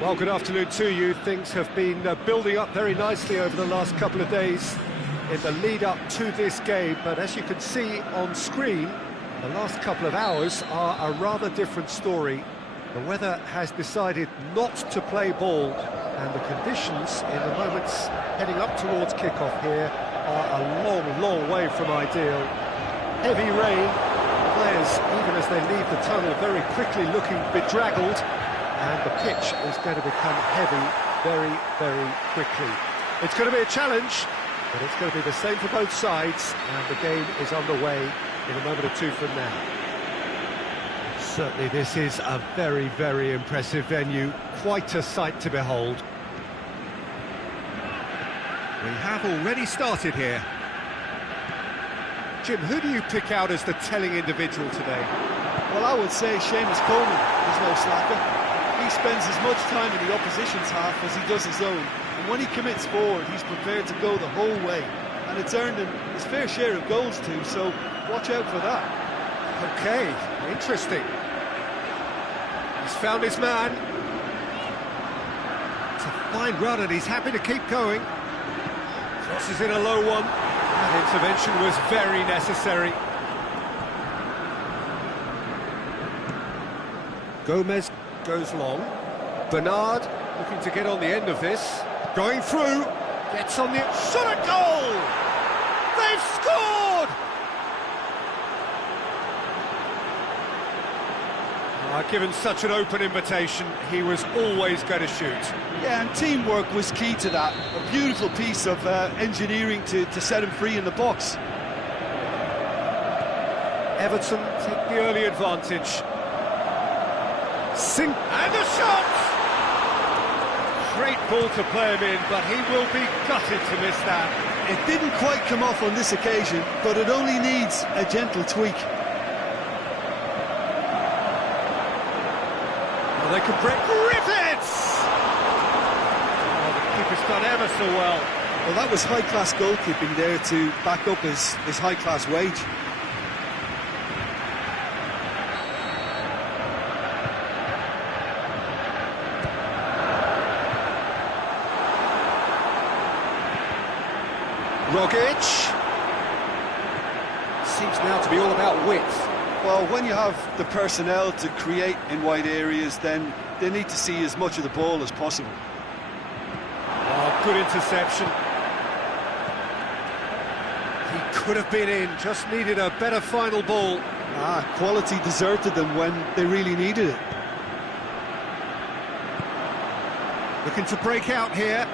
Well, good afternoon to you. Things have been building up very nicely over the last couple of days in the lead-up to this game, but as you can see on screen, the last couple of hours are a rather different story. The weather has decided not to play ball, and the conditions in the moments heading up towards kick-off here are a long, long way from ideal. Heavy rain, players, even as they leave the tunnel, very quickly looking bedraggled, and the pitch is going to become heavy very, very quickly. It's going to be a challenge, but it's going to be the same for both sides, and the game is underway in a moment or two from now. Certainly this is a very, very impressive venue, quite a sight to behold. We have already started here. Jim, who do you pick out as the telling individual today? Well, I would say Seamus Coleman is no slacker. He spends as much time in the opposition's half as he does his own, and when he commits forward, he's prepared to go the whole way, and it's earned him his fair share of goals too, so watch out for that. Okay, interesting. He's found his man. It's a fine run, and he's happy to keep going. Crosses in a low one. That intervention was very necessary. Gomez goes long. Bernard looking to get on the end of this. Going through. Gets on the... Shot a goal! They've scored! Given such an open invitation, he was always going to shoot. Yeah, and teamwork was key to that. A beautiful piece of engineering to set him free in the box. Everton take the early advantage. Sink and a shot! Great ball to play him in, but he will be gutted to miss that. It didn't quite come off on this occasion, but it only needs a gentle tweak. Well, they can break Griffiths! Oh, the keeper's done ever so well. Well, that was high-class goalkeeping there to back up his high-class wage. Rogic seems now to be all about width. Well, when you have the personnel to create in wide areas, then they need to see as much of the ball as possible. Oh, good interception. He could have been in, just needed a better final ball. Quality deserted them when they really needed it. Looking to break out here.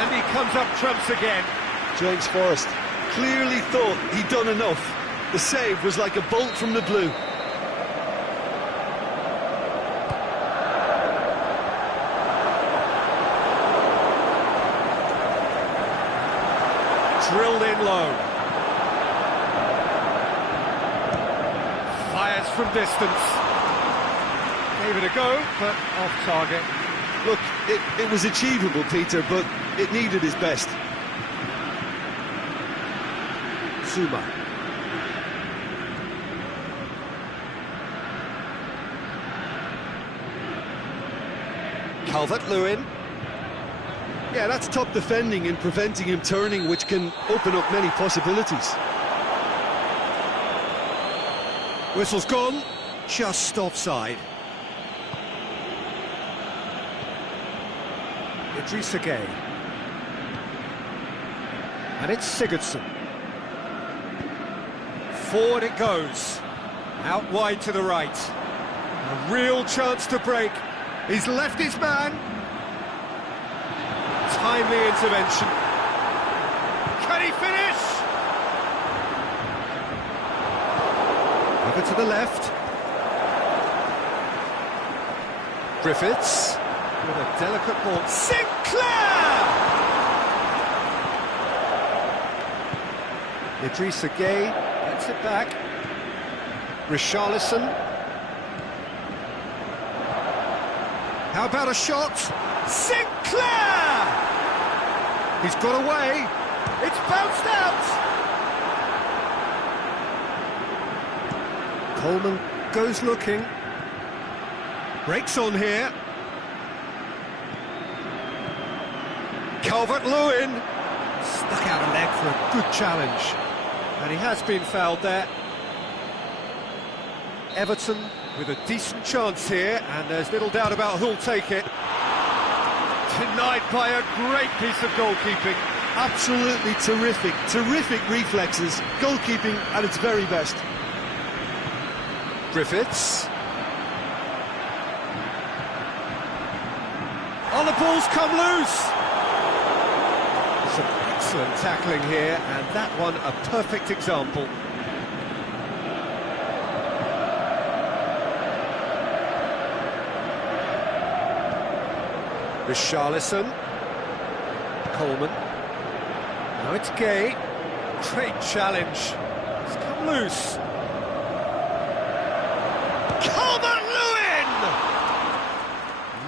And he comes up trumps again. James Forrest clearly thought he'd done enough. The save was like a bolt from the blue. Drilled in low. Fires from distance. Gave it a go, but off target. Look, it was achievable, Peter, but it needed his best. Zuma. Calvert-Lewin. Yeah, that's top defending and preventing him turning, which can open up many possibilities. Whistle's gone, just offside. Idrissa Gueye. And it's Sigurdsson. Forward it goes. Out wide to the right. A real chance to break. He's left his man. Timely intervention. Can he finish? Over to the left. Griffiths. With a delicate ball. Sinclair! Idrissa Gueye gets it back. Richarlison. How about a shot? Sinclair! He's got away. It's bounced out. Coleman goes looking. Breaks on here. Calvert-Lewin stuck out a leg for a good challenge. And he has been fouled there. Everton with a decent chance here, and there's little doubt about who'll take it. Denied by a great piece of goalkeeping. Absolutely terrific, terrific reflexes. Goalkeeping at its very best. Griffiths. Oh, the ball's come loose! Some excellent tackling here, and that one a perfect example. Richarlison. Coleman. Now it's Gay. Great challenge. It's come loose. Calvert-Lewin!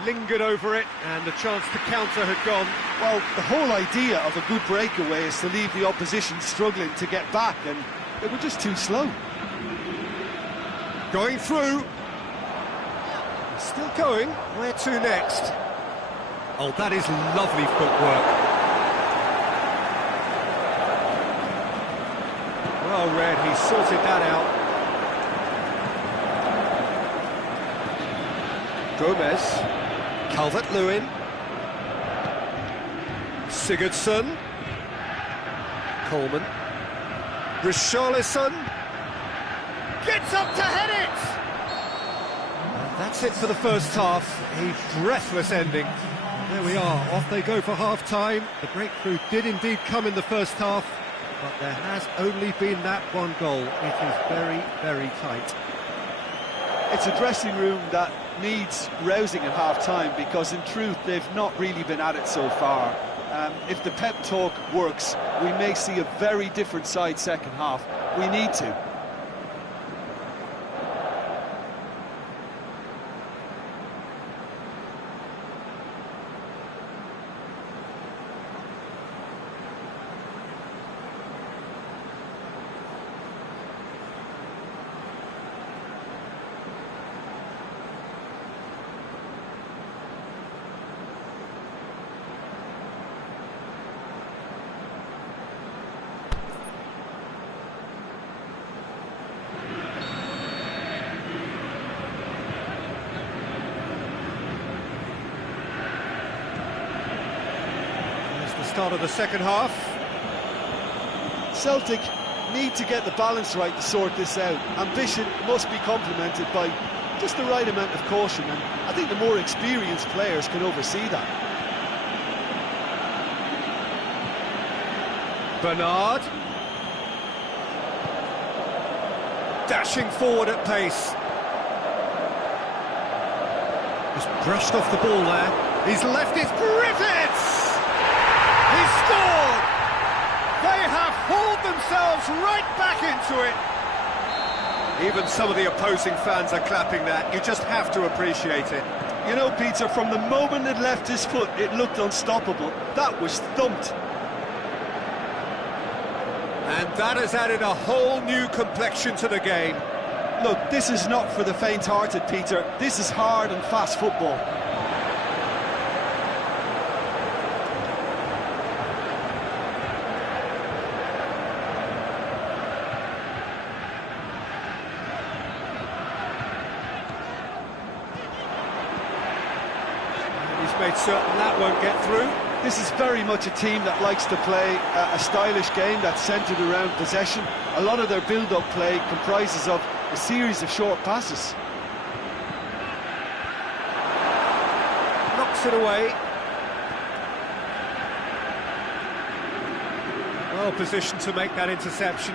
Lingered over it, and the chance to counter had gone. Well, the whole idea of a good breakaway is to leave the opposition struggling to get back, and they were just too slow. Going through. Still going. Where to next? Oh, that is lovely footwork. Well read, he sorted that out. Gomez. Calvert-Lewin. Sigurdsson. Coleman. Richarlison. Gets up to head it! And that's it for the first half. A breathless ending. There we are, off they go for half-time. The breakthrough did indeed come in the first half, but there has only been that one goal. It is very, very tight. It's a dressing room that needs rousing at half-time, because in truth they've not really been at it so far. If the pep talk works, we may see a very different side second half. We need to. Start of the second half. Celtic need to get the balance right to sort this out. Ambition must be complemented by just the right amount of caution, and I think the more experienced players can oversee that. Bernard. Dashing forward at pace. Just brushed off the ball there. He's left it. Griffiths! He scored! They have hauled themselves right back into it. Even some of the opposing fans are clapping that. You just have to appreciate it. You know, Peter, from the moment it left his foot, it looked unstoppable. That was thumped. And that has added a whole new complexion to the game. Look, this is not for the faint-hearted, Peter. This is hard and fast football. Made certain that won't get through. This is very much a team that likes to play a stylish game that's centred around possession. A lot of their build-up play comprises of a series of short passes. Knocks it away. Well positioned to make that interception.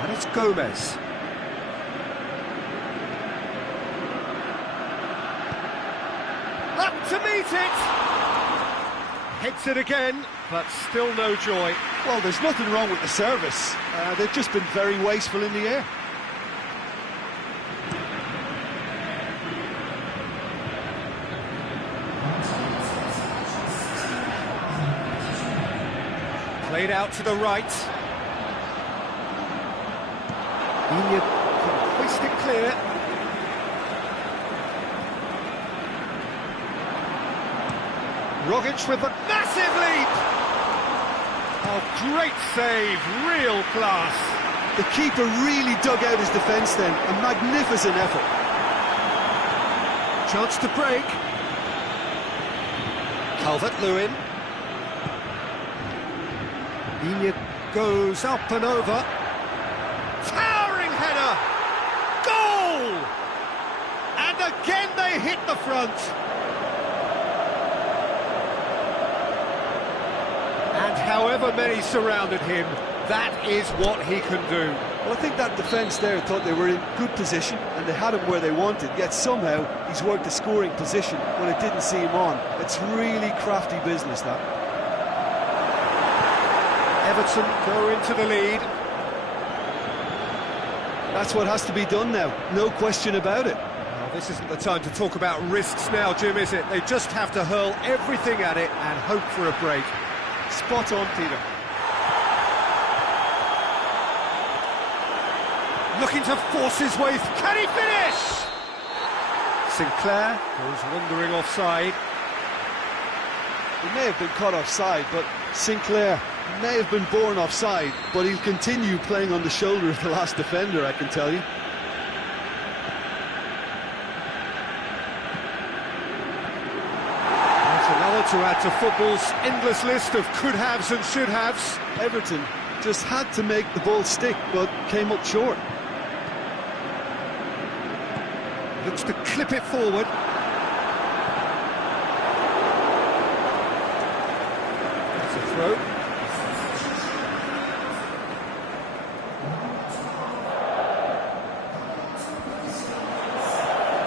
And it's Gomez. Up to meet it! Hits it again, but still no joy. Well, there's nothing wrong with the service. They've just been very wasteful in the air. Played out to the right. He can hoist it clear. Rogic with a massive leap! Oh, great save, real class. The keeper really dug out his defence then, a magnificent effort. Chance to break. Calvert-Lewin. He goes up and over. Towering header! Goal! And again they hit the front. And however many surrounded him, that is what he can do. Well, I think that defence there thought they were in good position and they had him where they wanted, yet somehow he's worked a scoring position when it didn't see him on. It's really crafty business, that. Everton go into the lead. That's what has to be done now, no question about it. Well, this isn't the time to talk about risks now, Jim, is it? They just have to hurl everything at it and hope for a break. Spot on, Peter. Looking to force his way, can he finish? Sinclair goes wandering offside. He may have been caught offside, but Sinclair may have been born offside, but he'll continue playing on the shoulder of the last defender, I can tell you. That's another to add to football's endless list of could-haves and should-haves. Everton just had to make the ball stick, but came up short. Looks to clip it forward. That's a throw.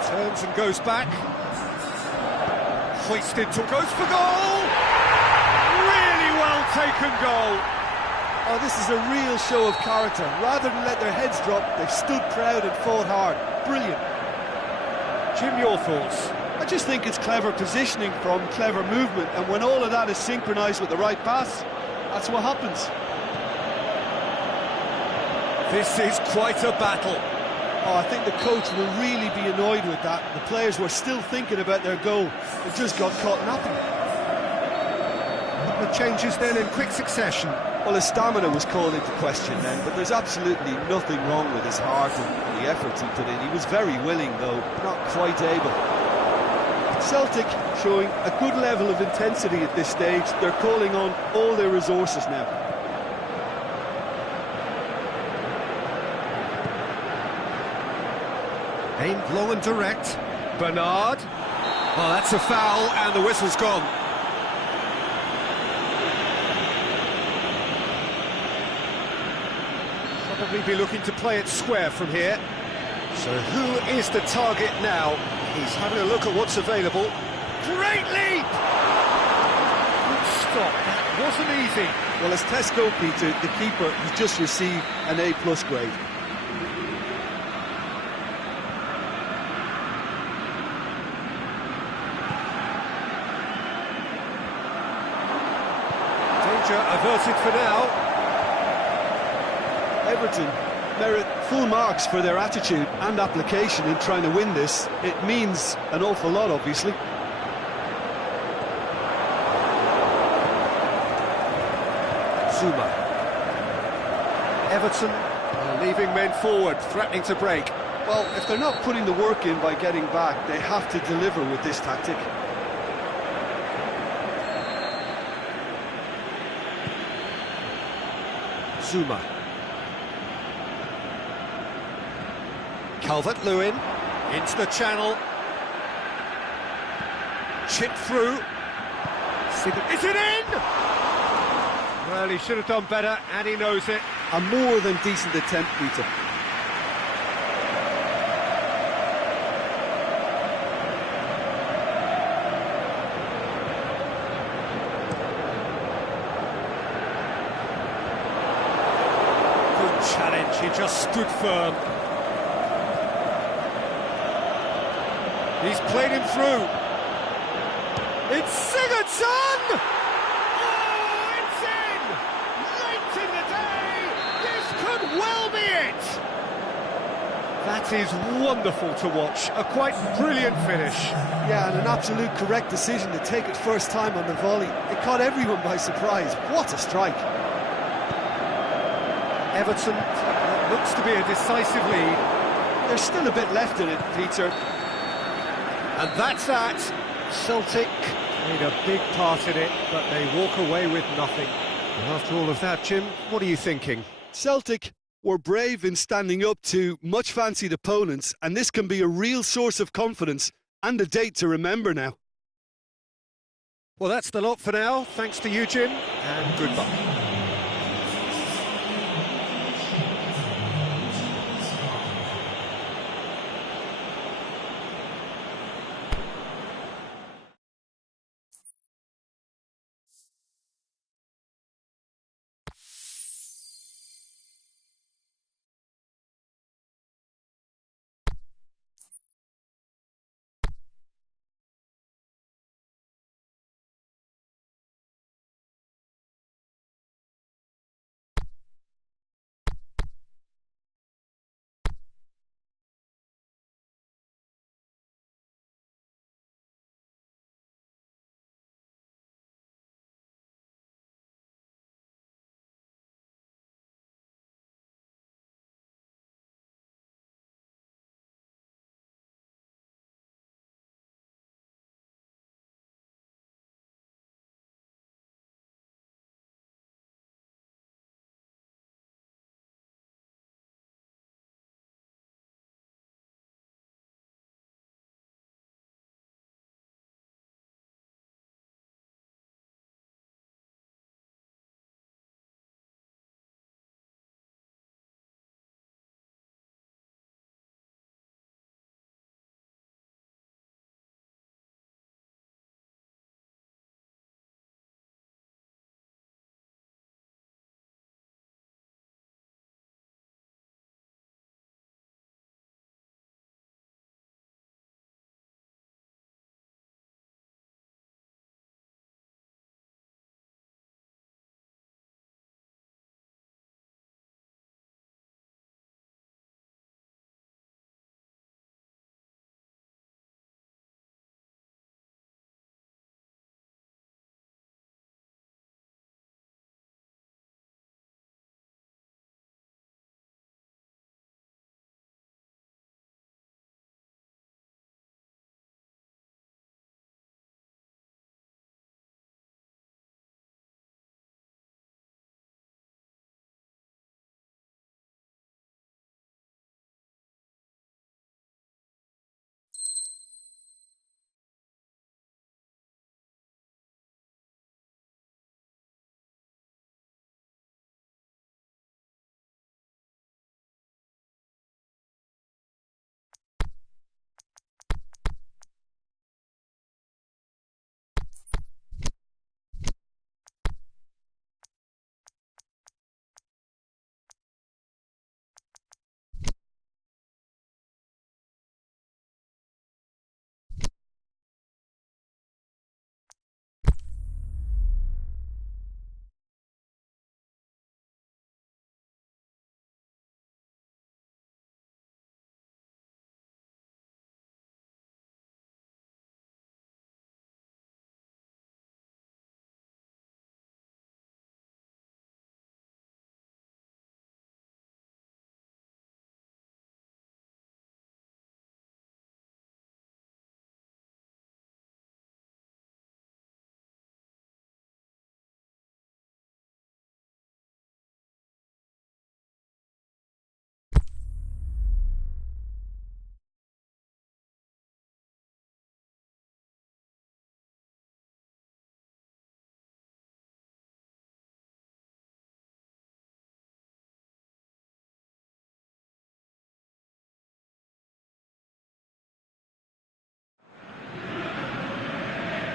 Turns and goes back. Hoisted to goes for goal. Really well taken goal. Oh, this is a real show of character. Rather than let their heads drop, they've stood proud and fought hard. Brilliant. Jim, your thoughts? I just think it's clever positioning from clever movement, and when all of that is synchronised with the right pass, that's what happens. This is quite a battle. Oh, I think the coach will really be annoyed with that. The players were still thinking about their goal. It just got caught napping. The changes then in quick succession. Well, his stamina was called into question then, but there's absolutely nothing wrong with his heart and the efforts he put in. He was very willing, though, not quite able. Celtic showing a good level of intensity at this stage. They're calling on all their resources now. Aimed low and direct. Bernard. Oh, that's a foul, and the whistle's gone. Probably be looking to play it square from here. So who is the target now? He's having a look at what's available. Great leap! Good stop, that wasn't easy. Well, as Tesco, Peter, the keeper has just received an A+ grade. Danger averted for now. Everton merit full marks for their attitude and application in trying to win this. It means an awful lot, obviously. Zuma. Everton are leaving men forward, threatening to break. Well, if they're not putting the work in by getting back, they have to deliver with this tactic. Zuma. Calvert-Lewin into the channel. Chip through. Is it in? Well, he should have done better, and he knows it. A more than decent attempt, Peter. Good challenge, he just stood firm. He's played him through. It's Sigurdsson! Oh, it's in! That is wonderful to watch, a quite brilliant finish. Yeah, and an absolute correct decision to take it first time on the volley. It caught everyone by surprise. What a strike. Everton, what looks to be a decisive lead. There's still a bit left in it, Peter. And that's that. Celtic made a big part in it, but they walk away with nothing. And after all of that, Jim, what are you thinking? Celtic were brave in standing up to much-fancied opponents, and this can be a real source of confidence and a date to remember now. Well, that's the lot for now. Thanks to you, Jim, and goodbye.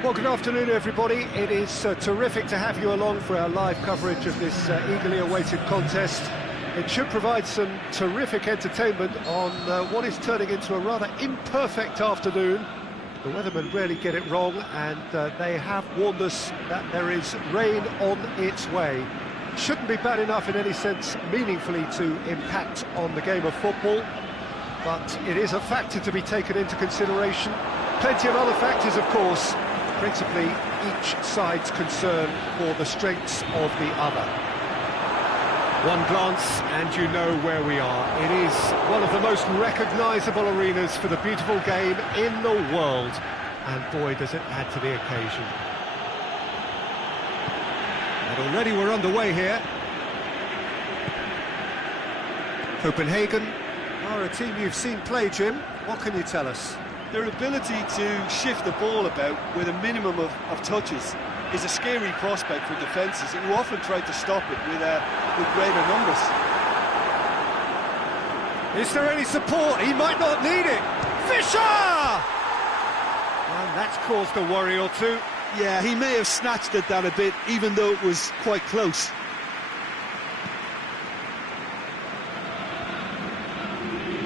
Well, good afternoon, everybody. It is terrific to have you along for our live coverage of this eagerly awaited contest. It should provide some terrific entertainment on what is turning into a rather imperfect afternoon. The weathermen rarely get it wrong, and they have warned us that there is rain on its way. Shouldn't be bad enough in any sense meaningfully to impact on the game of football. but it is a factor to be taken into consideration. Plenty of other factors, of course, principally each side's concern for the strengths of the other. One glance and you know where we are. It is one of the most recognisable arenas for the beautiful game in the world, and boy does it add to the occasion. And already we're underway here. Copenhagen are a team you've seen play, Jim. What can you tell us? Their ability to shift the ball about with a minimum of touches is a scary prospect for defences who often try to stop it with greater numbers. Is there any support? He might not need it. Fischer! And that's caused a worry or two. Yeah, he may have snatched at that a bit, even though it was quite close.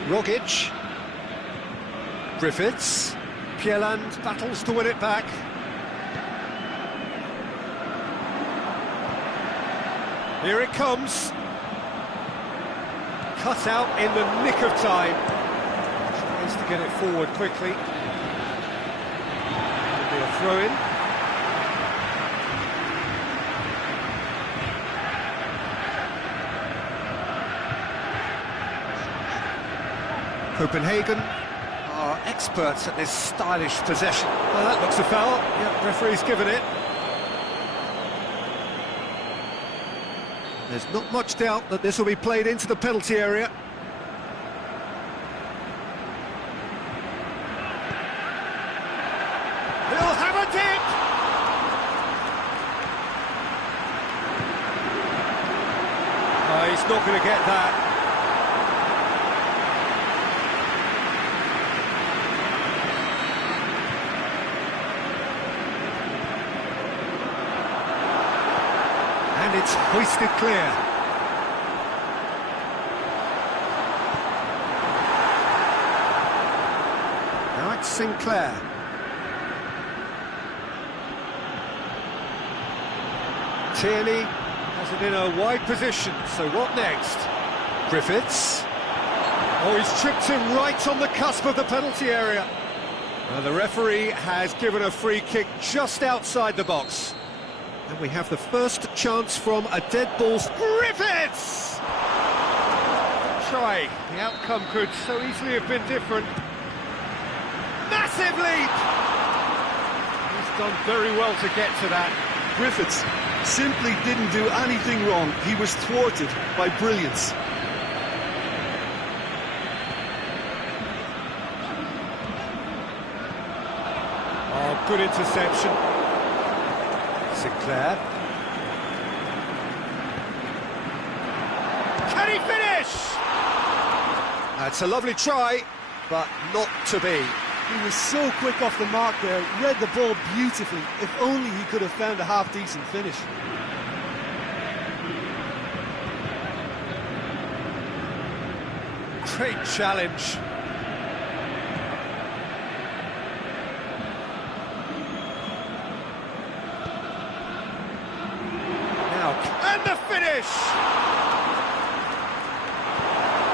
Rogic. Griffiths. Pieland battles to win it back. Here it comes. Cut out in the nick of time. Tries to get it forward quickly. Could be a throw-in. Copenhagen are experts at this stylish possession. Well, that looks a foul. Yep, referee's given it. There's not much doubt that this will be played into the penalty area. He'll have a dip! Oh, he's not going to get that. And it's hoisted clear. Now it's Sinclair. Tierney has it in a wide position, so what next? Griffiths. Oh, he's tripped him right on the cusp of the penalty area. Well, the referee has given a free kick just outside the box. And we have the first chance from a dead ball. Griffiths! Try. The outcome could so easily have been different. Massive leap! He's done very well to get to that. Griffiths simply didn't do anything wrong. He was thwarted by brilliance. Oh, good interception. Sinclair. Can he finish? That's a lovely try, but not to be. He was so quick off the mark there, read the ball beautifully. If only he could have found a half-decent finish. Great challenge. And the finish!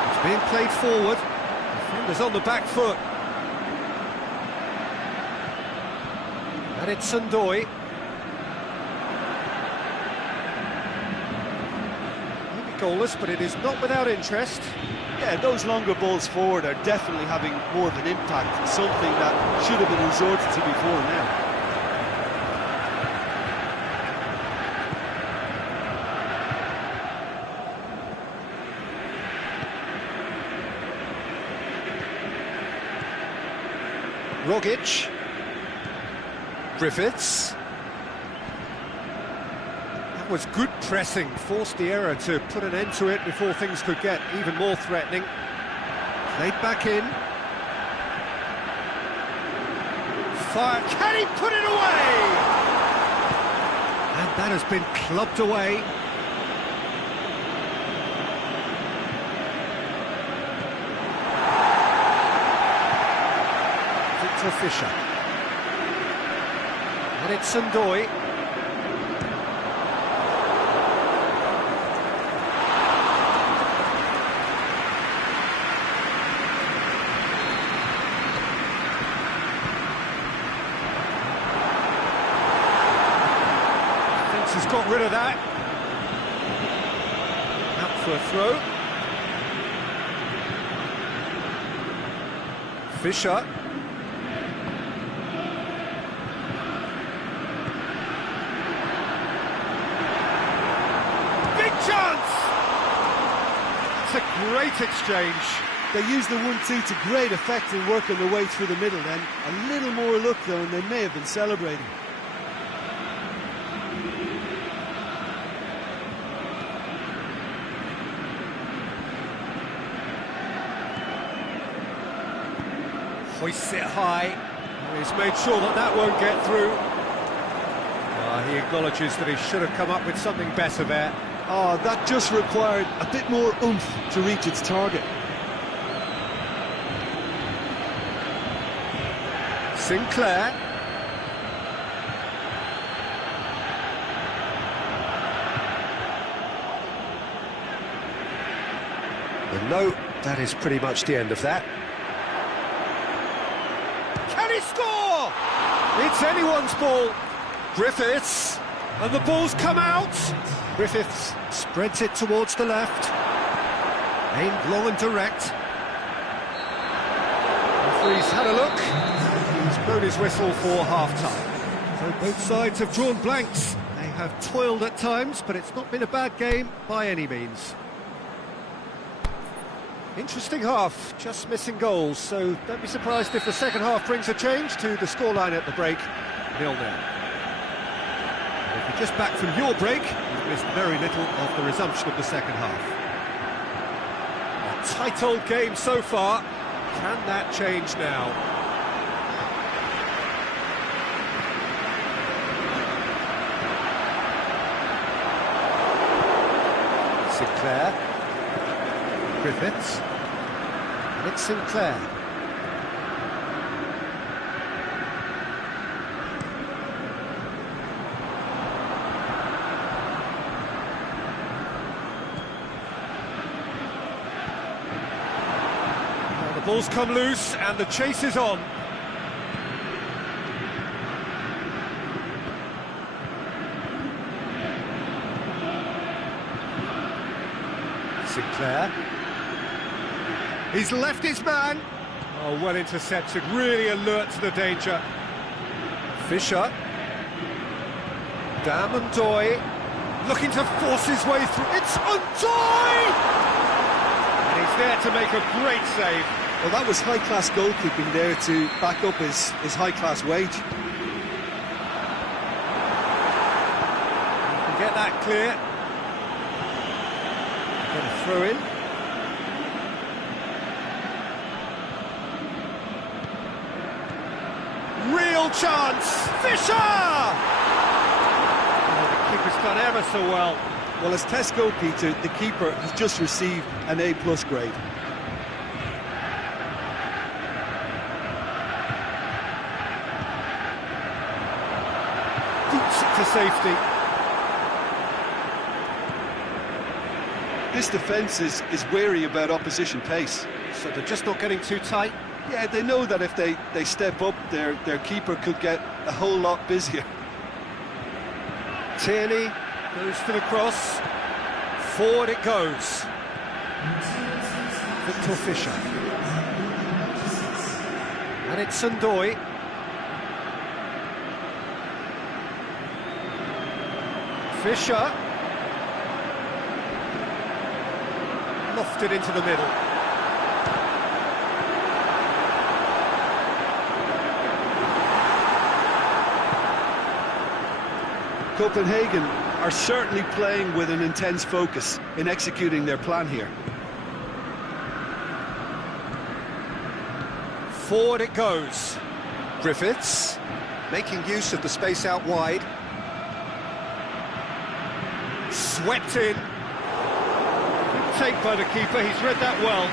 It's being played forward. Defender's on the back foot. And it's Sandoy. Maybe goalless, but it is not without interest. Yeah, those longer balls forward are definitely having more of an impact, something that should have been resorted to before now. Rogic. Griffiths. That was good pressing, forced the error to put an end to it before things could get even more threatening. Played back in. Fire, can he put it away? And that has been clubbed away. Fisher. And it's Sandoy. has got rid of that. Out for a throw. Fisher. Big chance! It's a great exchange. They used the 1-2 to great effect in working their way through the middle then. A little more luck though, and they may have been celebrating. Hoists it high. He's made sure that that won't get through. He acknowledges that he should have come up with something better there. Oh, that just required a bit more oomph to reach its target. Sinclair. And no, that is pretty much the end of that. Can he score? It's anyone's ball. Griffiths, and the ball's come out. Griffiths spreads it towards the left. Aimed long and direct. Referee's had a look. He's blown his whistle for half-time. So both sides have drawn blanks. They have toiled at times, but it's not been a bad game by any means. Interesting half, just missing goals, so don't be surprised if the second half brings a change to the scoreline at the break, 0-0. If you're just back from your break, you've missed very little of the resumption of the second half. A tight old game so far. Can that change now? Sinclair. Griffiths. And it's Sinclair. Well, the ball's come loose and the chase is on. Sinclair. He's left his man. Oh, well intercepted, really alert to the danger. Fisher. Dammondoy. Looking to force his way through. It's Undoy! And he's there to make a great save. Well, that was high-class goalkeeping there to back up his high-class wage. You can get that clear. Get a throw in. Real chance! Fisher! Oh, the keeper's done ever so well. Well, as test go, Peter, the keeper has just received an A+ grade. Boots it to safety. This defence is wary about opposition pace. So they're just not getting too tight. Yeah, they know that if they step up, their keeper could get a whole lot busier. Tierney goes for the cross. Forward it goes. Victor Fisher. And it's Undoy. Fisher. Lofted into the middle. Copenhagen are certainly playing with an intense focus in executing their plan here. Forward it goes. Griffiths, making use of the space out wide. Swept in. Good take by the keeper, he's read that well.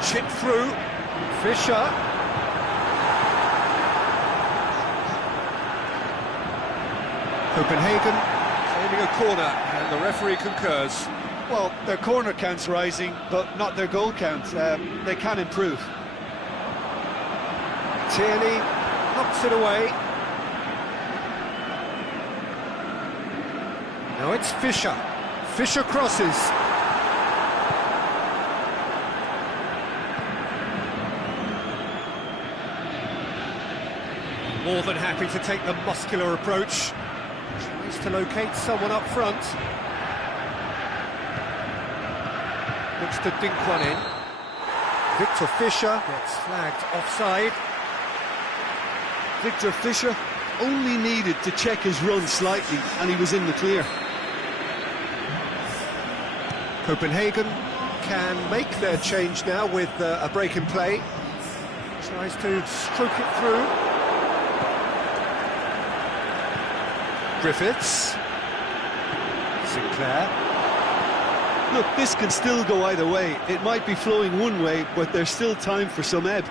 Chip through. Fisher. Copenhagen claiming a corner, and the referee concurs. Well, their corner count's rising, but not their goal count. They can improve. Tierney knocks it away. Now it's Fisher. Fisher crosses. More than happy to take the muscular approach. Tries to locate someone up front. Looks to dink one in. Victor Fisher gets flagged offside. Victor Fisher only needed to check his run slightly and he was in the clear. Copenhagen can make their change now with a break in play. Tries to stroke it through. Griffiths. Sinclair. Look, this can still go either way. It might be flowing one way, but there's still time for some ebb.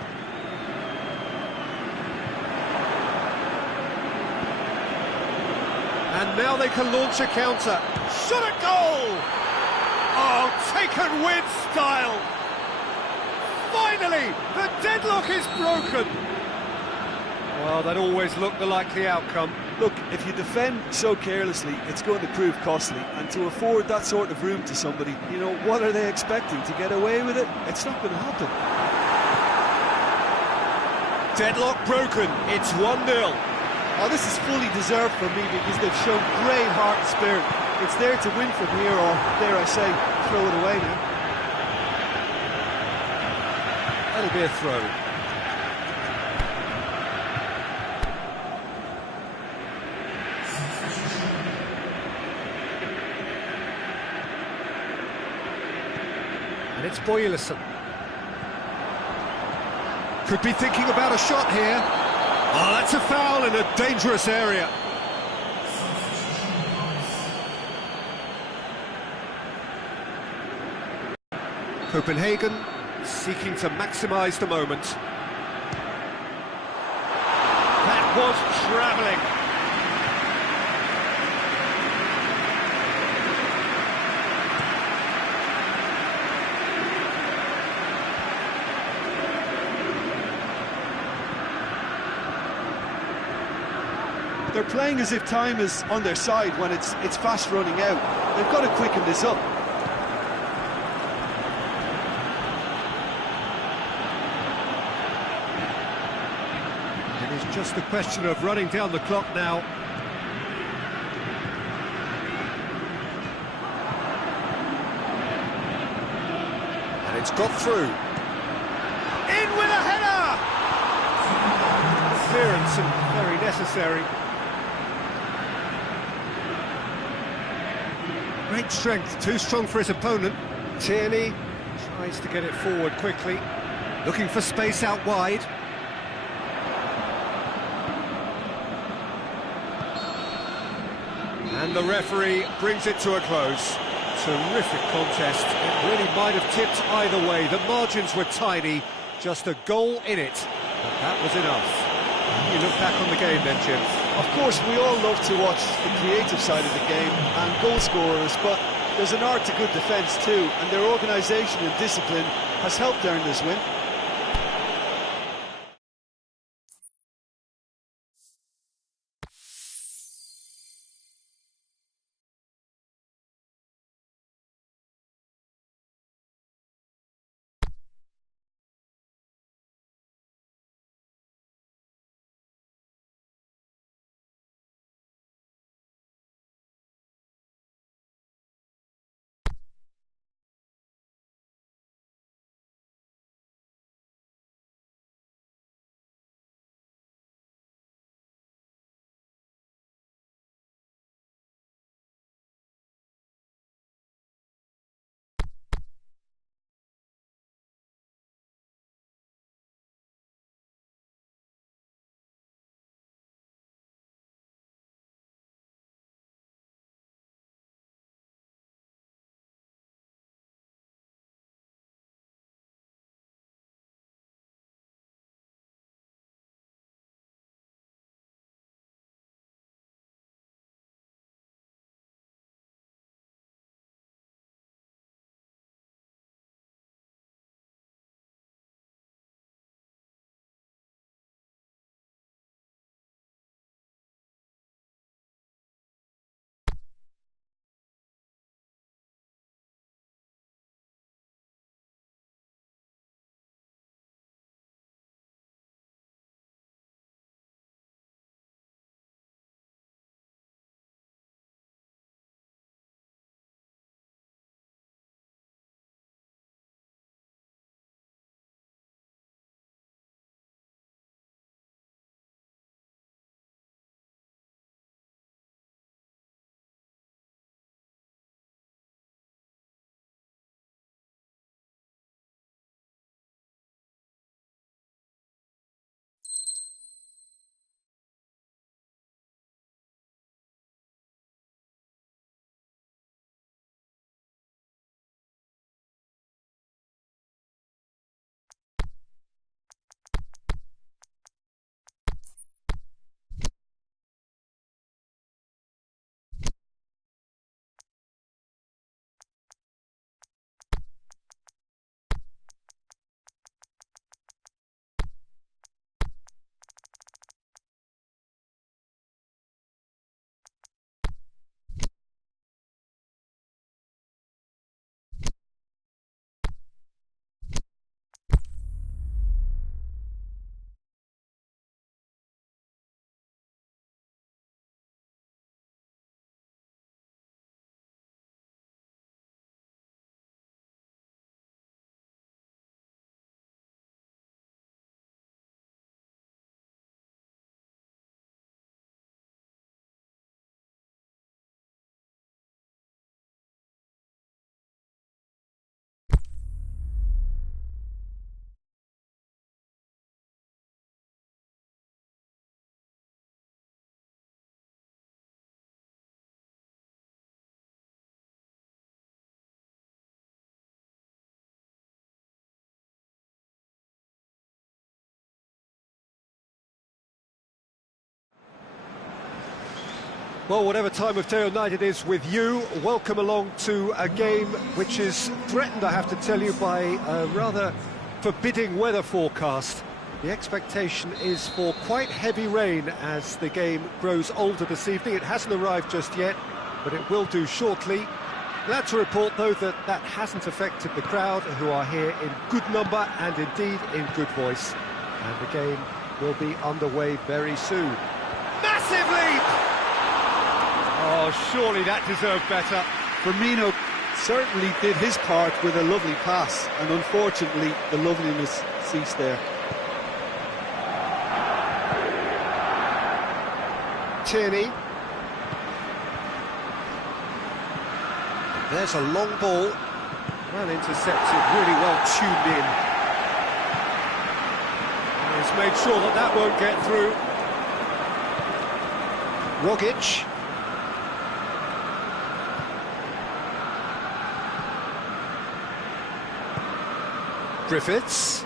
And now they can launch a counter. Shot at goal! Oh, taken with style! Finally, the deadlock is broken! Well, that always looked the likely outcome. Look, if you defend so carelessly, it's going to prove costly. And to afford that sort of room to somebody, you know, what are they expecting? To get away with it? It's not going to happen. Deadlock broken, it's 1-0. Oh, this is fully deserved for me because they've shown great heart and spirit. It's there to win from here, or, dare I say, throw it away now. That'll be a throw. And it's Boyerson. Could be thinking about a shot here. Oh, that's a foul in a dangerous area. Copenhagen seeking to maximise the moment. That was travelling. They're playing as if time is on their side when it's fast running out. They've got to quicken this up. It is just a question of running down the clock now. And it's got through. In with a header! Clearance and very necessary. Great strength, too strong for his opponent. Tierney tries to get it forward quickly, looking for space out wide. And the referee brings it to a close. Terrific contest. It really might have tipped either way. The margins were tiny, just a goal in it, but that was enough. You look back on the game then, Jim. Of course, we all love to watch the creative side of the game and goal scorers, but there's an art to good defence too, and their organisation and discipline has helped earn this win. Well, whatever time of day or night it is with you, welcome along to a game which is threatened, I have to tell you, by a rather forbidding weather forecast. The expectation is for quite heavy rain as the game grows older this evening. It hasn't arrived just yet, but it will do shortly. Glad to report, though, that that hasn't affected the crowd, who are here in good number and indeed in good voice. And the game will be underway very soon. Massive leap! Oh, surely that deserved better. Firmino certainly did his part with a lovely pass, and unfortunately the loveliness ceased there. Tierney. There's a long ball. Well intercepted, really well tuned in. And he's made sure that that won't get through. Rogic. Griffiths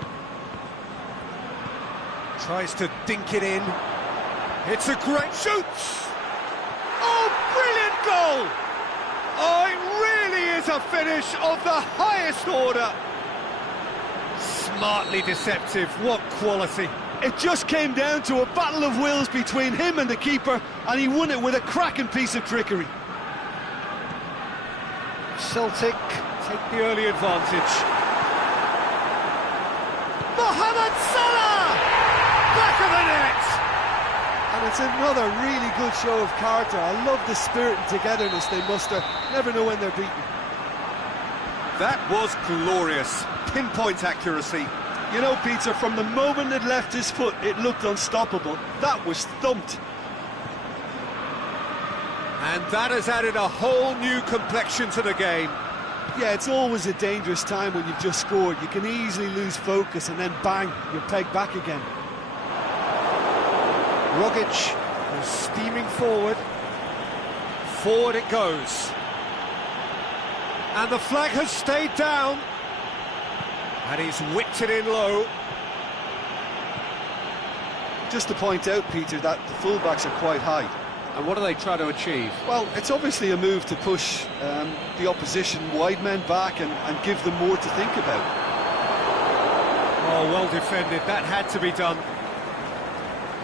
tries to dink it in. It's a great shoot! Oh, brilliant goal! Oh, it really is a finish of the highest order. Smartly deceptive, what quality. It just came down to a battle of wills between him and the keeper, and he won it with a cracking piece of trickery. Celtic take the early advantage. Mohamed Salah! Back of the net! And it's another really good show of character. I love the spirit and togetherness they muster. Never know when they're beaten. That was glorious. Pinpoint accuracy. You know, Peter, from the moment it left his foot, it looked unstoppable. That was thumped. And that has added a whole new complexion to the game. Yeah, it's always a dangerous time when you've just scored. You can easily lose focus and then bang, you're pegged back again. Rogic is steaming forward. Forward it goes. And the flag has stayed down. And he's whipped it in low. Just to point out, Peter, that the fullbacks are quite high. And what are they trying to achieve? Well, it's obviously a move to push the opposition wide men back and give them more to think about. Oh, well defended. That had to be done.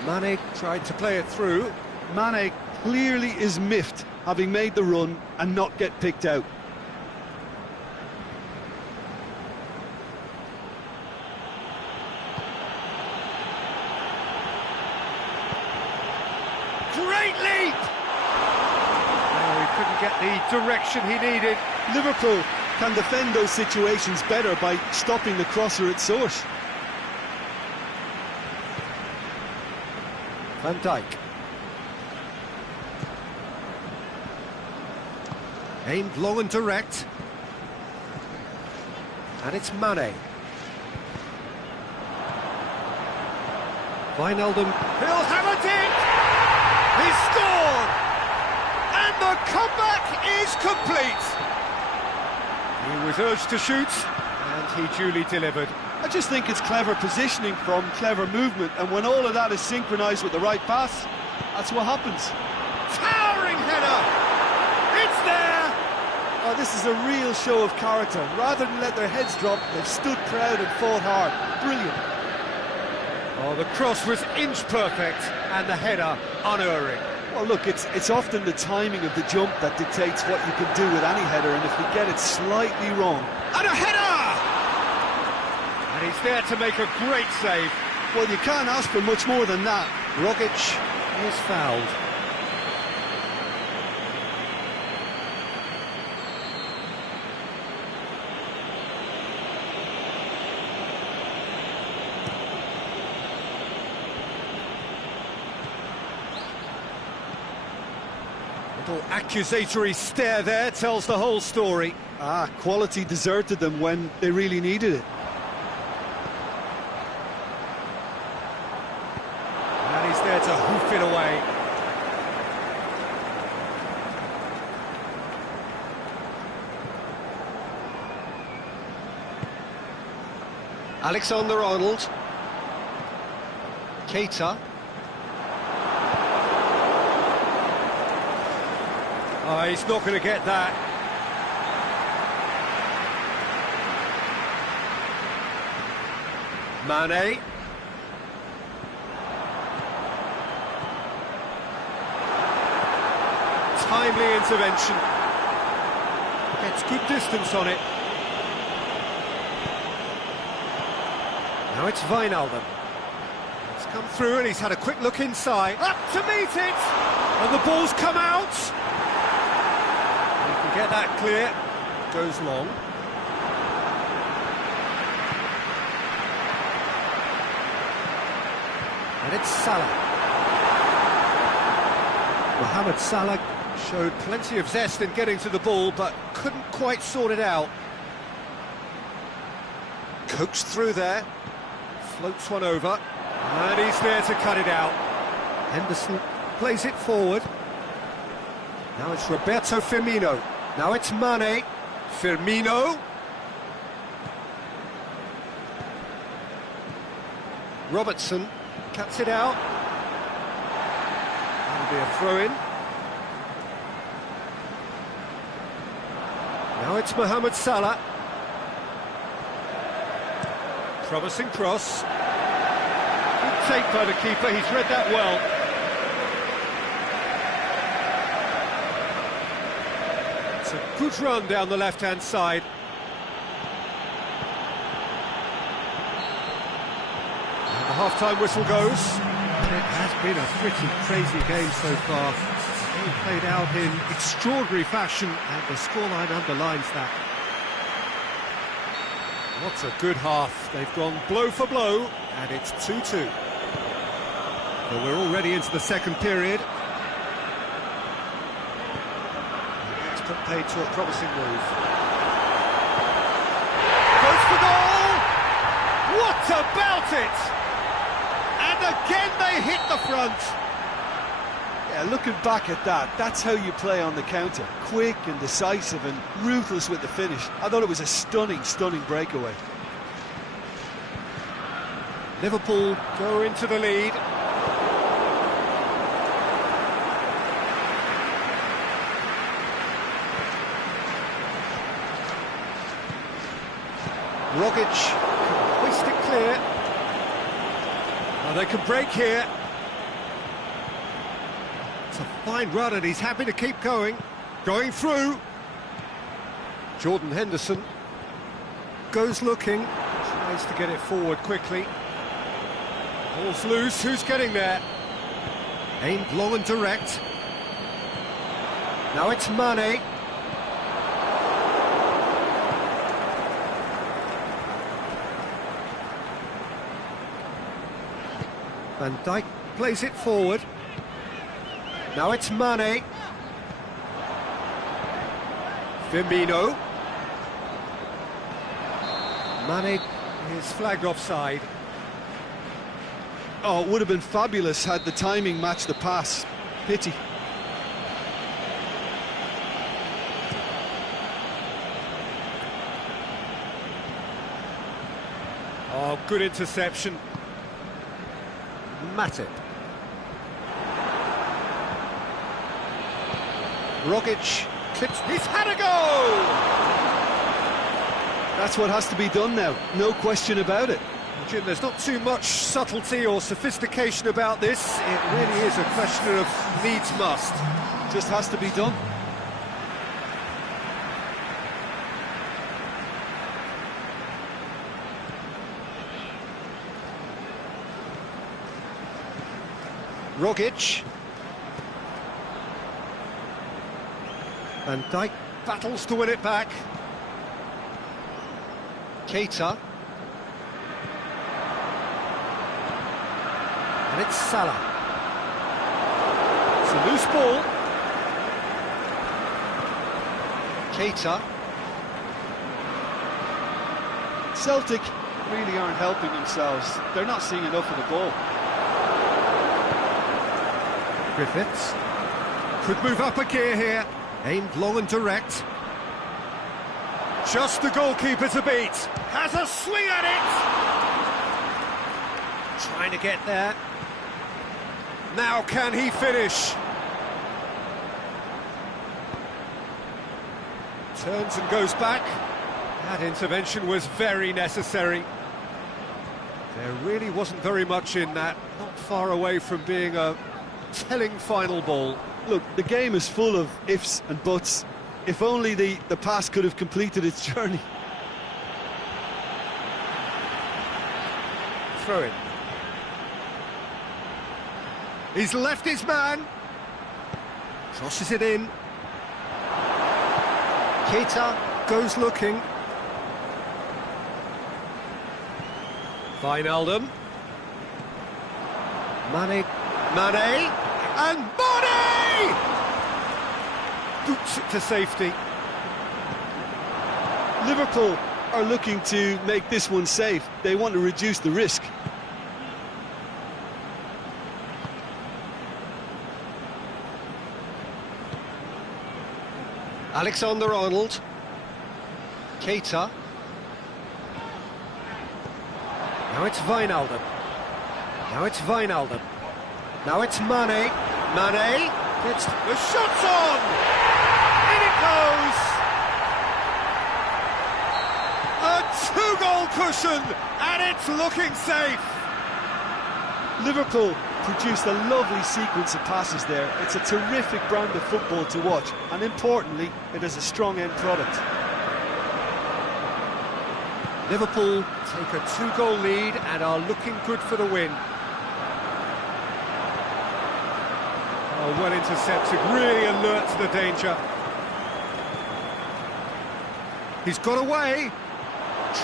Mane tried to play it through. Mane clearly is miffed, having made the run and not get picked out. Great leap! Oh, he couldn't get the direction he needed. Liverpool can defend those situations better by stopping the crosser at source. Van Dijk. Aimed long and direct. And it's Mane. Wijnaldum. He'll have a dink! He's scored! And the comeback is complete! He was urged to shoot, and he duly delivered. I just think it's clever positioning from clever movement, and when all of that is synchronised with the right pass, that's what happens. Towering header! It's there! Oh, this is a real show of character. Rather than let their heads drop, they've stood proud and fought hard. Brilliant. Oh, the cross was inch perfect, and the header unerring. Well, look, it's often the timing of the jump that dictates what you can do with any header, and if you get it slightly wrong... And a header! And he's there to make a great save. Well, you can't ask for much more than that. Rogic is fouled. Little accusatory stare there tells the whole story. Ah, quality deserted them when they really needed it. And he's there to hoof it away. Alexander-Arnold. Keita. Oh, he's not going to get that. Mane. Timely intervention. Gets good distance on it. Now it's Wijnaldum. It's come through and he's had a quick look inside. Up to meet it! And the ball's come out! You can get that clear. Goes long. And it's Salah. Mohamed Salah showed plenty of zest in getting to the ball, but couldn't quite sort it out. Coaxed through there. Floats one over. And he's there to cut it out. Henderson plays it forward. Now it's Roberto Firmino. Now it's Mane. Firmino. Robertson cuts it out. That'll be a throw-in. Now it's Mohamed Salah. Promising cross. Good take by the keeper, he's read that well. It's a good run down the left-hand side. And the half-time whistle goes. It has been a pretty crazy game so far. All played out in extraordinary fashion, and the scoreline underlines that. What a good half. They've gone blow for blow, and it's 2-2. But we're already into the second period. It's put paid to a promising move. Goes for goal! What about it? And again they hit the front. Yeah, looking back at that, that's how you play on the counter. Quick and decisive and ruthless with the finish. I thought it was a stunning, stunning breakaway. Liverpool go into the lead. Rogic can hoist it clear. Now they can break here. It's a fine run and he's happy to keep going. Going through. Jordan Henderson goes looking. Tries to get it forward quickly. Ball's loose, who's getting there? Aimed long and direct. Now it's Mane. Van Dijk plays it forward. Now it's Mane. Firmino. Mane is flagged offside. Oh, it would have been fabulous had the timing matched the pass. Pity. Oh, good interception. Matip. Rogic clips. He's had a goal! That's what has to be done now, no question about it. Jim, there's not too much subtlety or sophistication about this. It really is a question of needs must. Just has to be done. Rogic. Van Dijk battles to win it back. Keita. And it's Salah. It's a loose ball. Keita. Celtic really aren't helping themselves. They're not seeing enough of the ball. Griffiths could move up a gear here, aimed long and direct. Just the goalkeeper to beat. Has a swing at it. Trying to get there. Now can he finish? Turns and goes back. That intervention was very necessary. There really wasn't very much in that, not far away from being a telling final ball. Look, the game is full of ifs and buts. If only the pass could have completed its journey. Throw it. He's left his man. Crosses it in. Keita goes looking. Wijnaldum. Mane, and Mane! Boots it to safety. Liverpool are looking to make this one safe. They want to reduce the risk. Alexander-Arnold. Keita. Now it's Wijnaldum. Now it's Wijnaldum. Now it's Mane. Mane. It's the shot's on! In it goes! A two-goal cushion, and it's looking safe. Liverpool produced a lovely sequence of passes there. It's a terrific brand of football to watch, and importantly, it is a strong end product. Liverpool take a two-goal lead and are looking good for the win. Oh, well intercepted, really alert to the danger. He's got away.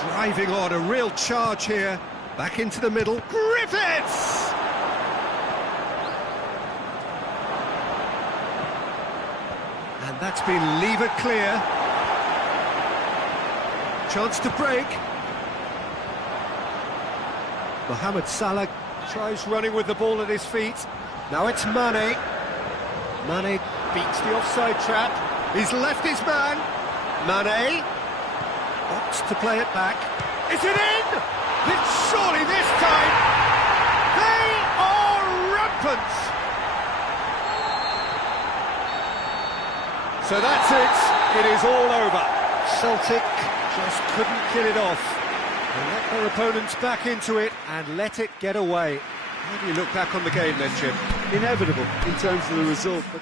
Driving on, a real charge here. Back into the middle. Griffiths! And that's been levered clear. Chance to break. Mohamed Salah tries running with the ball at his feet. Now it's Mane. Mane beats the offside trap. He's left his man. Mane opts to play it back. Is it in? It's surely this time. They are rampant. So that's it. It is all over. Celtic just couldn't kill it off. They let their opponents back into it and let it get away. How do you look back on the game then, Jim? Inevitable in terms of the result, but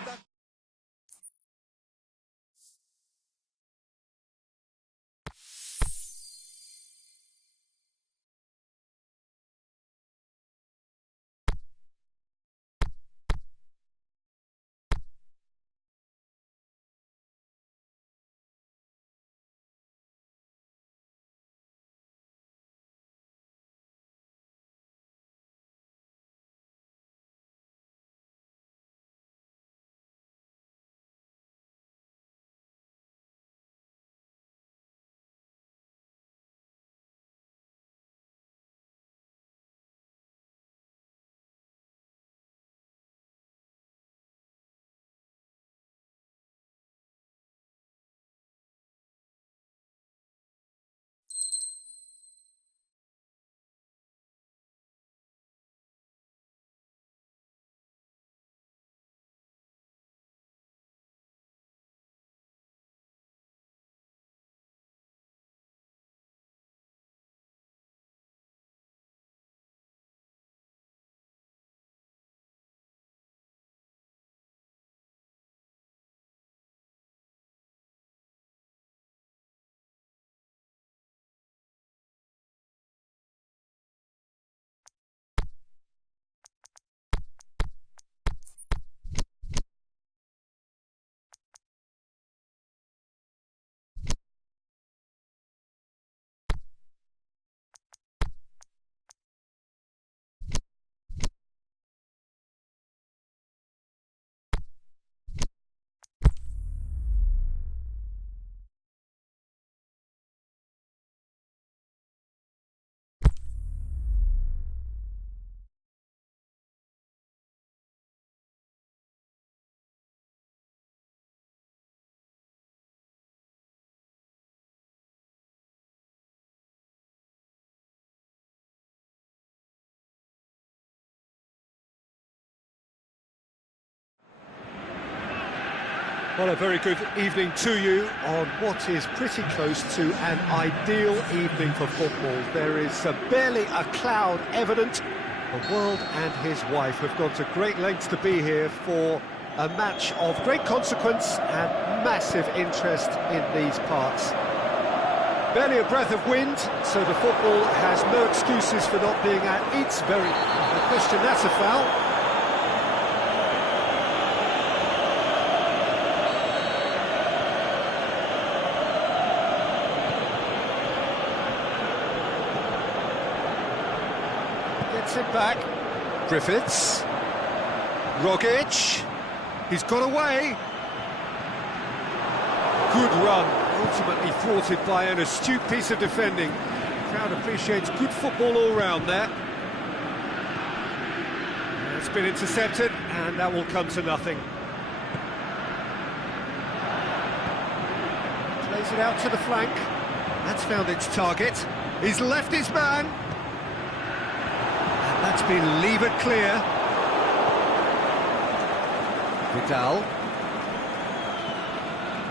Well, a very good evening to you on what is pretty close to an ideal evening for football. There is barely a cloud evident. The world and his wife have gone to great lengths to be here for a match of great consequence and massive interest in these parts. Barely a breath of wind, so the football has no excuses for not being at its very... No question, that's a foul. Gets it back. Griffiths. Rogic. He's got away. Good run, ultimately thwarted by an astute piece of defending. The crowd appreciates good football all round there. It's been intercepted, and that will come to nothing. Plays it out to the flank. That's found its target. He's left his man. And that's been levered clear. Vidal.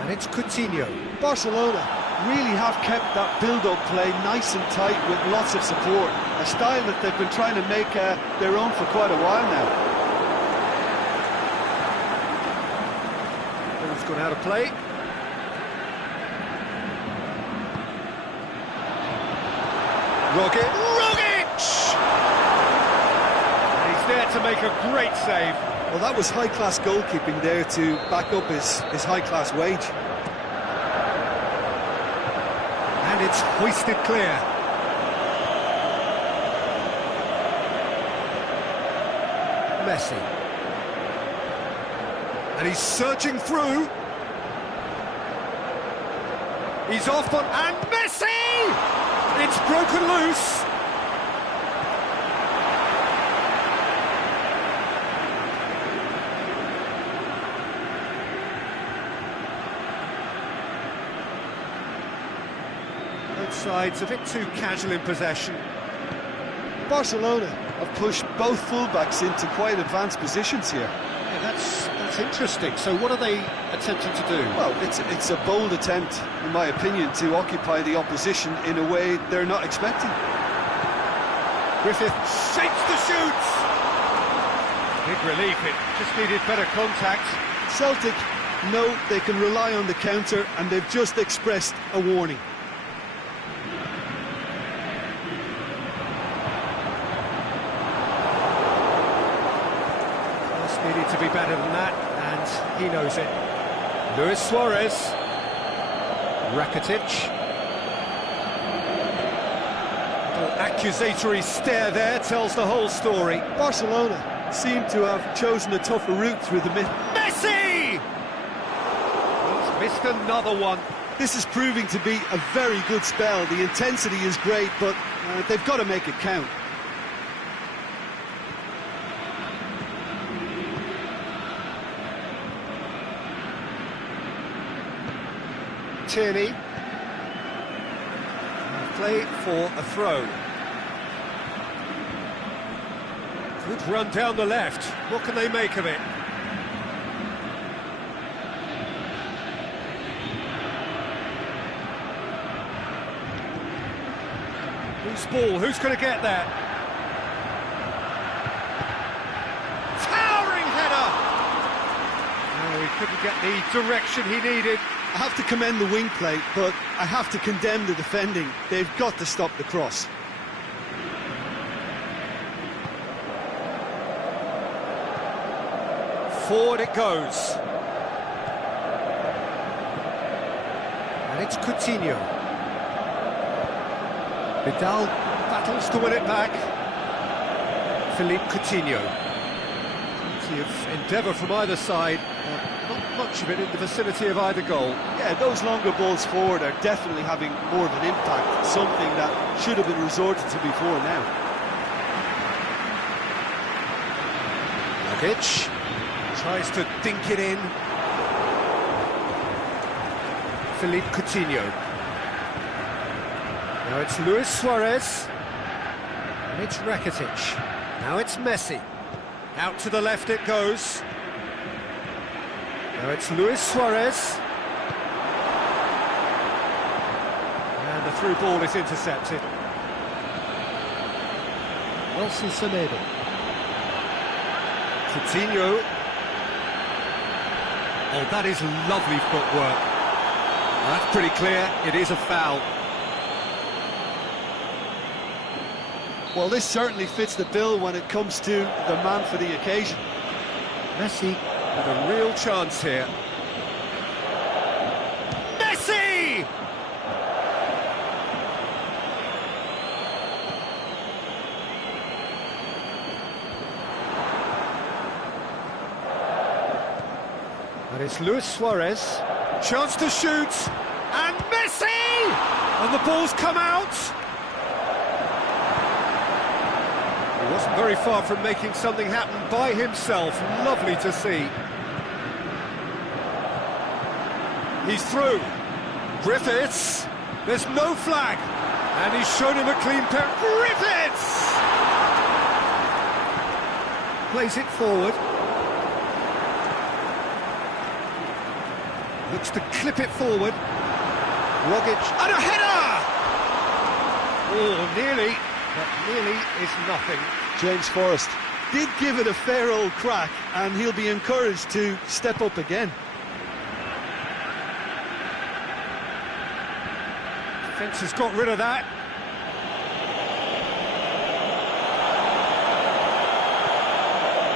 And it's Coutinho. Barcelona really have kept that build-up play nice and tight with lots of support, a style that they've been trying to make their own for quite a while now. Ball's gone out of play. Rogic! And he's there to make a great save. Well, that was high-class goalkeeping there to back up his high-class wage. And it's hoisted clear. Messi. And he's surging through. He's off on... And Messi! It's broken loose. Both sides a bit too casual in possession. Barcelona have pushed both fullbacks into quite advanced positions here. Yeah, that's interesting. So what are they attempting to do? Well, it's a bold attempt, in my opinion, to occupy the opposition in a way they're not expecting. Griffith shapes the shoots. Big relief, it just needed better contact. Celtic know they can rely on the counter, and they've just expressed a warning. Needed to be better than that, and he knows it. Luis Suarez. Rakitic. Little accusatory stare there tells the whole story. Barcelona seem to have chosen a tougher route through the middle. Messi! He's missed another one. This is proving to be a very good spell. The intensity is great, but they've got to make it count. Tierney. Play for a throw. Good run down the left. What can they make of it? Loose ball. Who's going to get that? Towering header! No, he couldn't get the direction he needed. I have to commend the wing play, but I have to condemn the defending. They've got to stop the cross. Forward it goes. And it's Coutinho. Vidal battles to win it back. Philippe Coutinho. Plenty of endeavour from either side. Not much of it in the vicinity of either goal. Yeah, those longer balls forward are definitely having more of an impact, something that should have been resorted to before now. Rogic tries to dink it in. Philippe Coutinho. Now it's Luis Suarez. And it's Rakitic. Now it's Messi. Out to the left it goes. Now it's Luis Suarez. And the through ball is intercepted. Nelson Semedo. Coutinho. Oh, that is lovely footwork. That's pretty clear, it is a foul. Well, this certainly fits the bill when it comes to the man for the occasion. Messi with a real chance here. Messi! And it's Luis Suarez. Chance to shoot. And Messi! And the ball's come out. He wasn't very far from making something happen by himself. Lovely to see. He's through. Griffiths. There's no flag. And he's shown him a clean pair. Griffiths! Plays it forward. Looks to clip it forward. Rogic. And a header! Oh, nearly. But nearly is nothing. James Forrest did give it a fair old crack, and he'll be encouraged to step up again. Defence has got rid of that.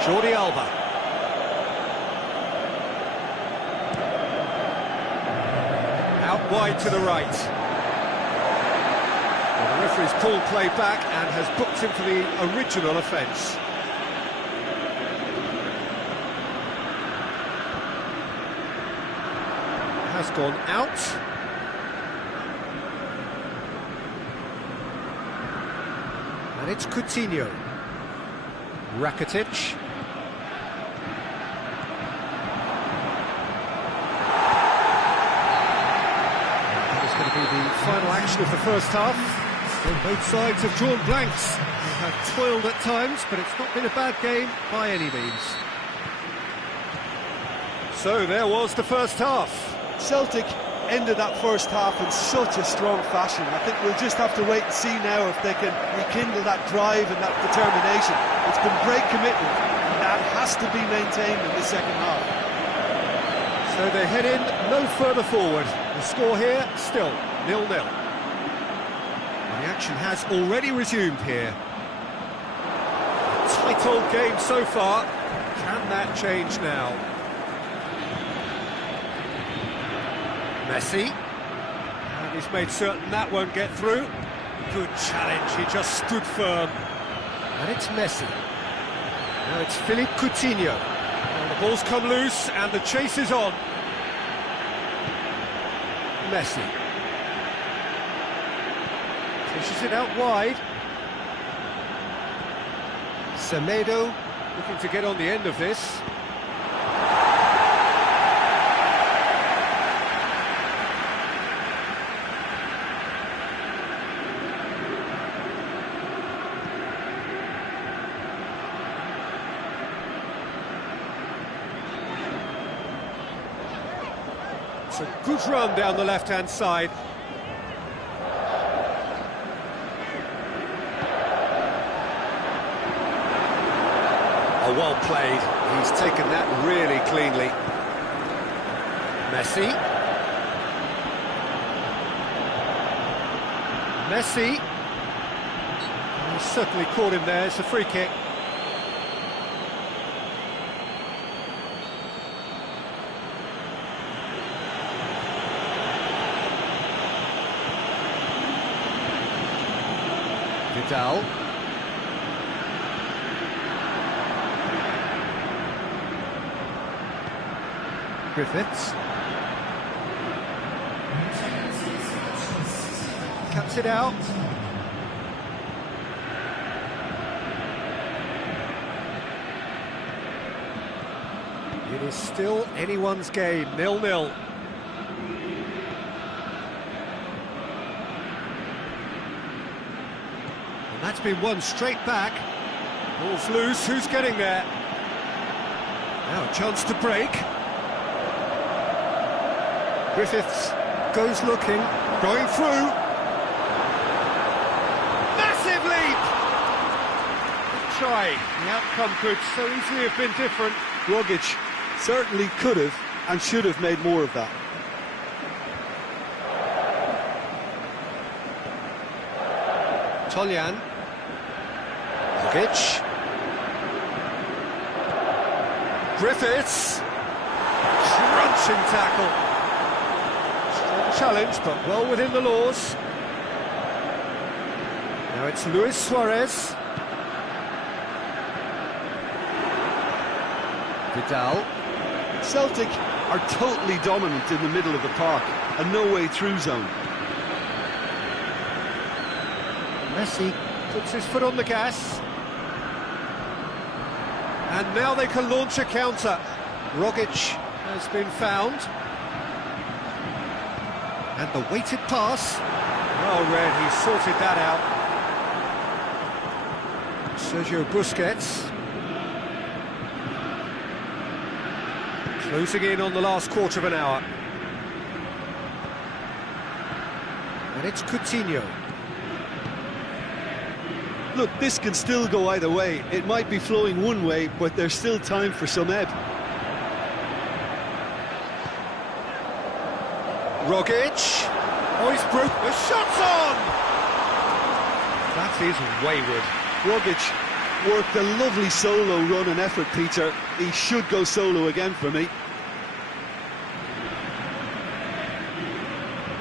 Jordi Alba. Out wide to the right. The referee's pulled play back and has booked him for the original offence. Has gone out. And it's Coutinho. Rakitic. That is going to be the final action of the first half. And both sides have drawn blanks. They have toiled at times, but it's not been a bad game by any means. So there was the first half. Celtic ended that first half in such a strong fashion. I think we'll just have to wait and see now if they can rekindle that drive and that determination. It's been great commitment, and that has to be maintained in the second half. So they head in no further forward. The score here, still 0-0. The action has already resumed here. Tight old game so far. Can that change now? Messi. And he's made certain that won't get through. Good challenge, he just stood firm. And it's Messi. Now it's Philippe Coutinho. And the ball's come loose and the chase is on. Messi. Pushes it out wide. Semedo looking to get on the end of this. It's a good run down the left-hand side. Oh, well played. He's taken that really cleanly. Messi. Messi. He's certainly caught him there. It's a free kick. Vidal. Griffiths. Cuts it out. It is still anyone's game, 0-0. And that's been won straight back. Ball's loose, who's getting there? Now a chance to break. Griffiths goes looking, going through. Massive leap! Good try. The outcome could so easily have been different. Rogic certainly could have and should have made more of that. Toljan. Rogic. Griffiths. Crunching tackle. Strong challenge, but well within the laws. Now it's Luis Suarez. Vidal. Celtic are totally dominant in the middle of the park, a no-way through zone. Messi puts his foot on the gas. And now they can launch a counter. Rogic has been found. And the weighted pass. Well read, he sorted that out. Sergio Busquets. Closing in on the last quarter of an hour. And it's Coutinho. Look, this can still go either way. It might be flowing one way, but there's still time for some ebb. Rogic. Oh, he's broke. The shot's on! That is wayward. Rogic worked a lovely solo run and effort, Peter. He should go solo again for me.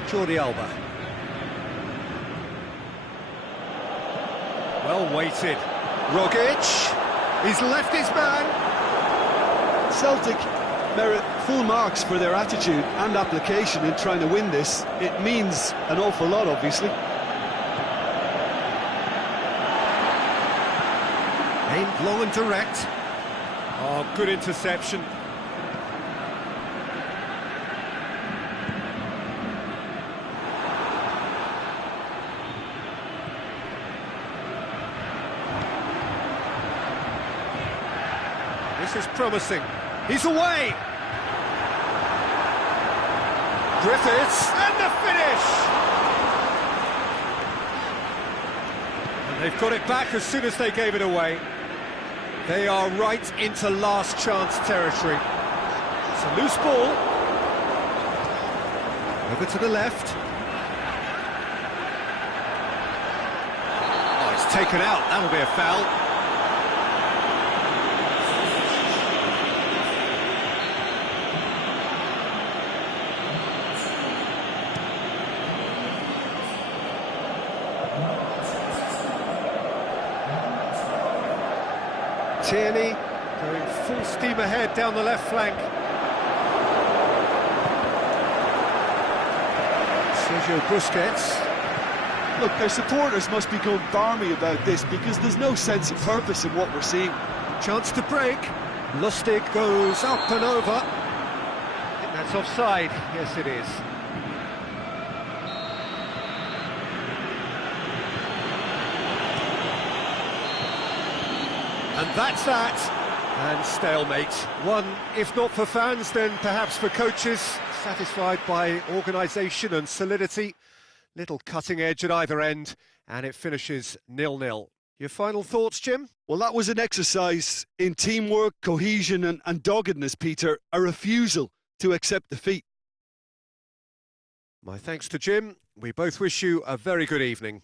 Jordi Alba. Well weighted. Rogic. He's left his man. Celtic merit full marks for their attitude and application in trying to win this. It means an awful lot, obviously. Aimed long and direct. Oh, good interception. This is promising. He's away! Griffiths, and the finish! And they've got it back as soon as they gave it away. They are right into last chance territory. It's a loose ball. Over to the left. Oh, it's taken out. That'll be a foul. Tierney going full steam ahead down the left flank. Sergio Busquets. Look, their supporters must be going barmy about this because there's no sense of purpose in what we're seeing. Chance to break. Lustig goes up and over. I think that's offside. Yes, it is. And that's that. And stalemate. One, if not for fans, then perhaps for coaches, satisfied by organisation and solidity. Little cutting edge at either end, and it finishes 0-0. Your final thoughts, Jim? Well, that was an exercise in teamwork, cohesion and doggedness, Peter. A refusal to accept defeat. My thanks to Jim. We both wish you a very good evening.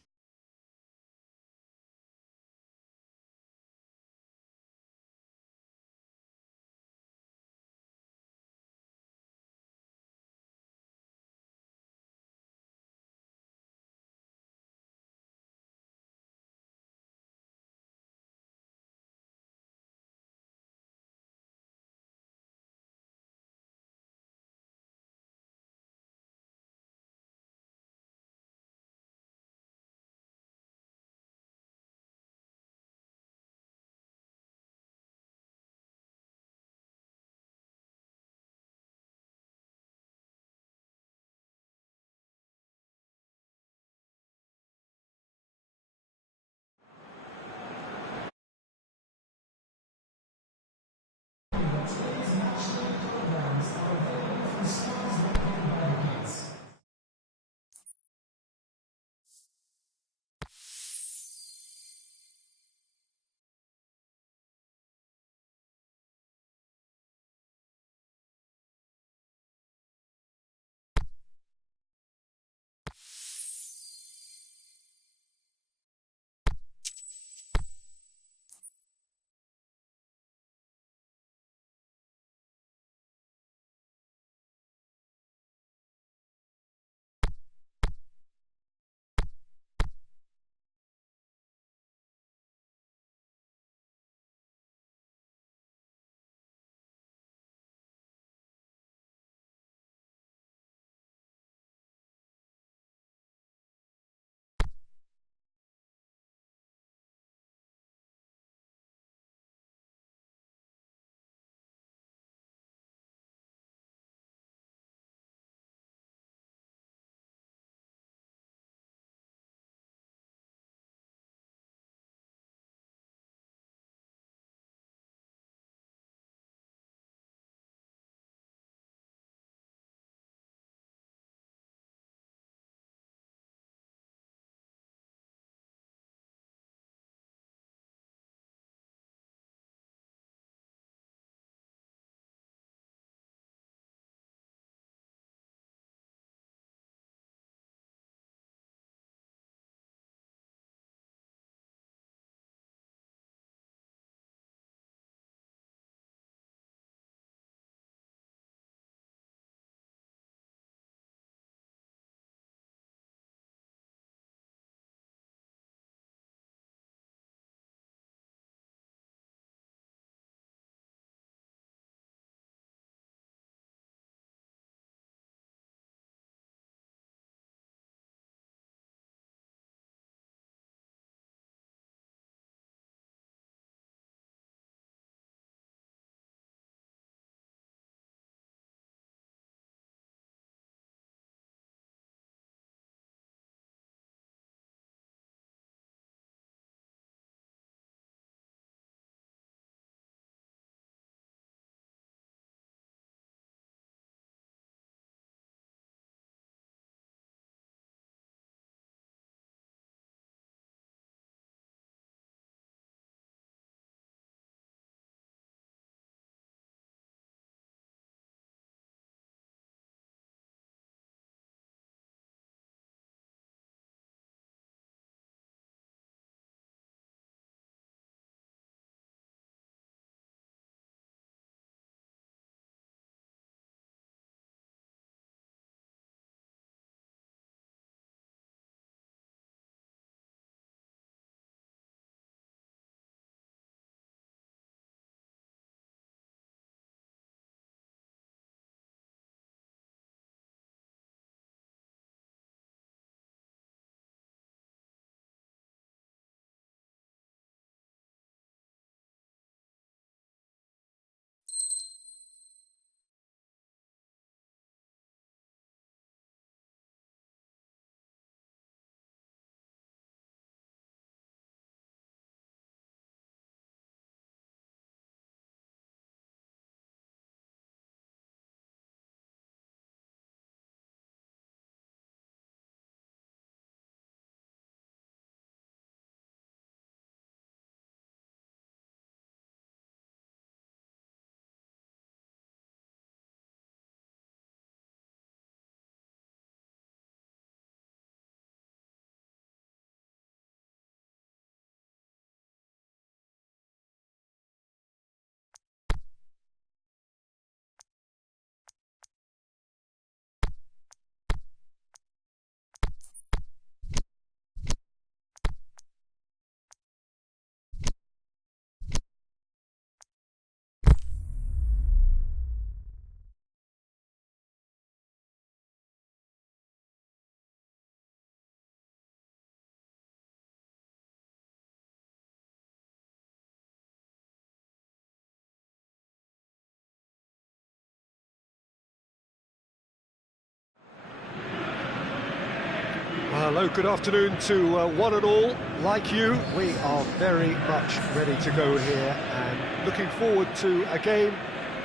Hello, good afternoon to one and all. Like you, we are very much ready to go here and looking forward to a game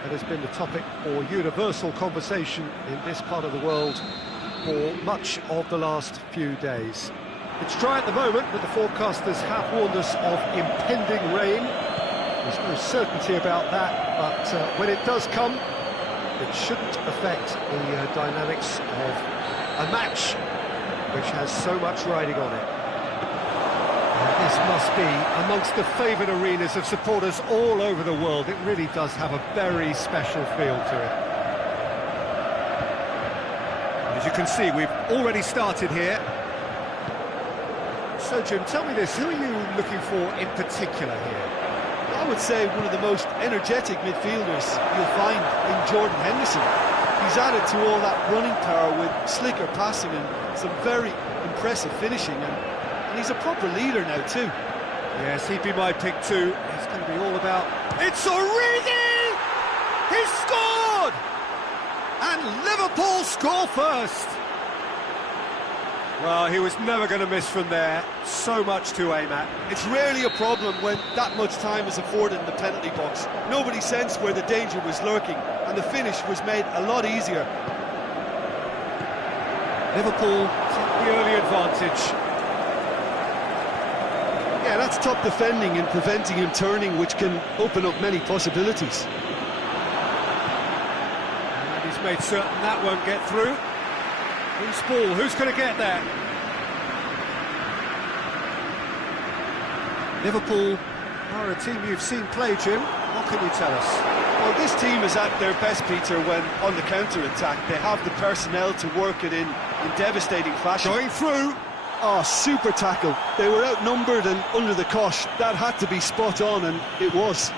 that has been the topic for universal conversation in this part of the world for much of the last few days. It's dry at the moment, but the forecasters have warned us of impending rain. There's no certainty about that, but when it does come, it shouldn't affect the dynamics of a match which has so much riding on it. And this must be amongst the favoured arenas of supporters all over the world. It really does have a very special feel to it. As you can see, we've already started here. So, Jim, tell me this, who are you looking for in particular here? I would say one of the most energetic midfielders you'll find in Jordan Henderson. He's added to all that running power with slicker passing and some very impressive finishing, and he's a proper leader now too. Yes, he'd be my pick too. It's going to be all about... It's Origi! He scored! And Liverpool score first! Well, he was never going to miss from there. So much to aim at. It's rarely a problem when that much time is afforded in the penalty box. Nobody sensed where the danger was lurking, and the finish was made a lot easier. Liverpool take the early advantage. Yeah, that's top defending and preventing him turning, which can open up many possibilities. And he's made certain that won't get through. Who's ball? Who's going to get there? Liverpool are a team you've seen play, Jim. What can you tell us? Well, this team is at their best, Peter, when on the counter-attack. They have the personnel to work it in devastating fashion. Going through. Oh, super tackle. They were outnumbered and under the cosh. That had to be spot on, and it was.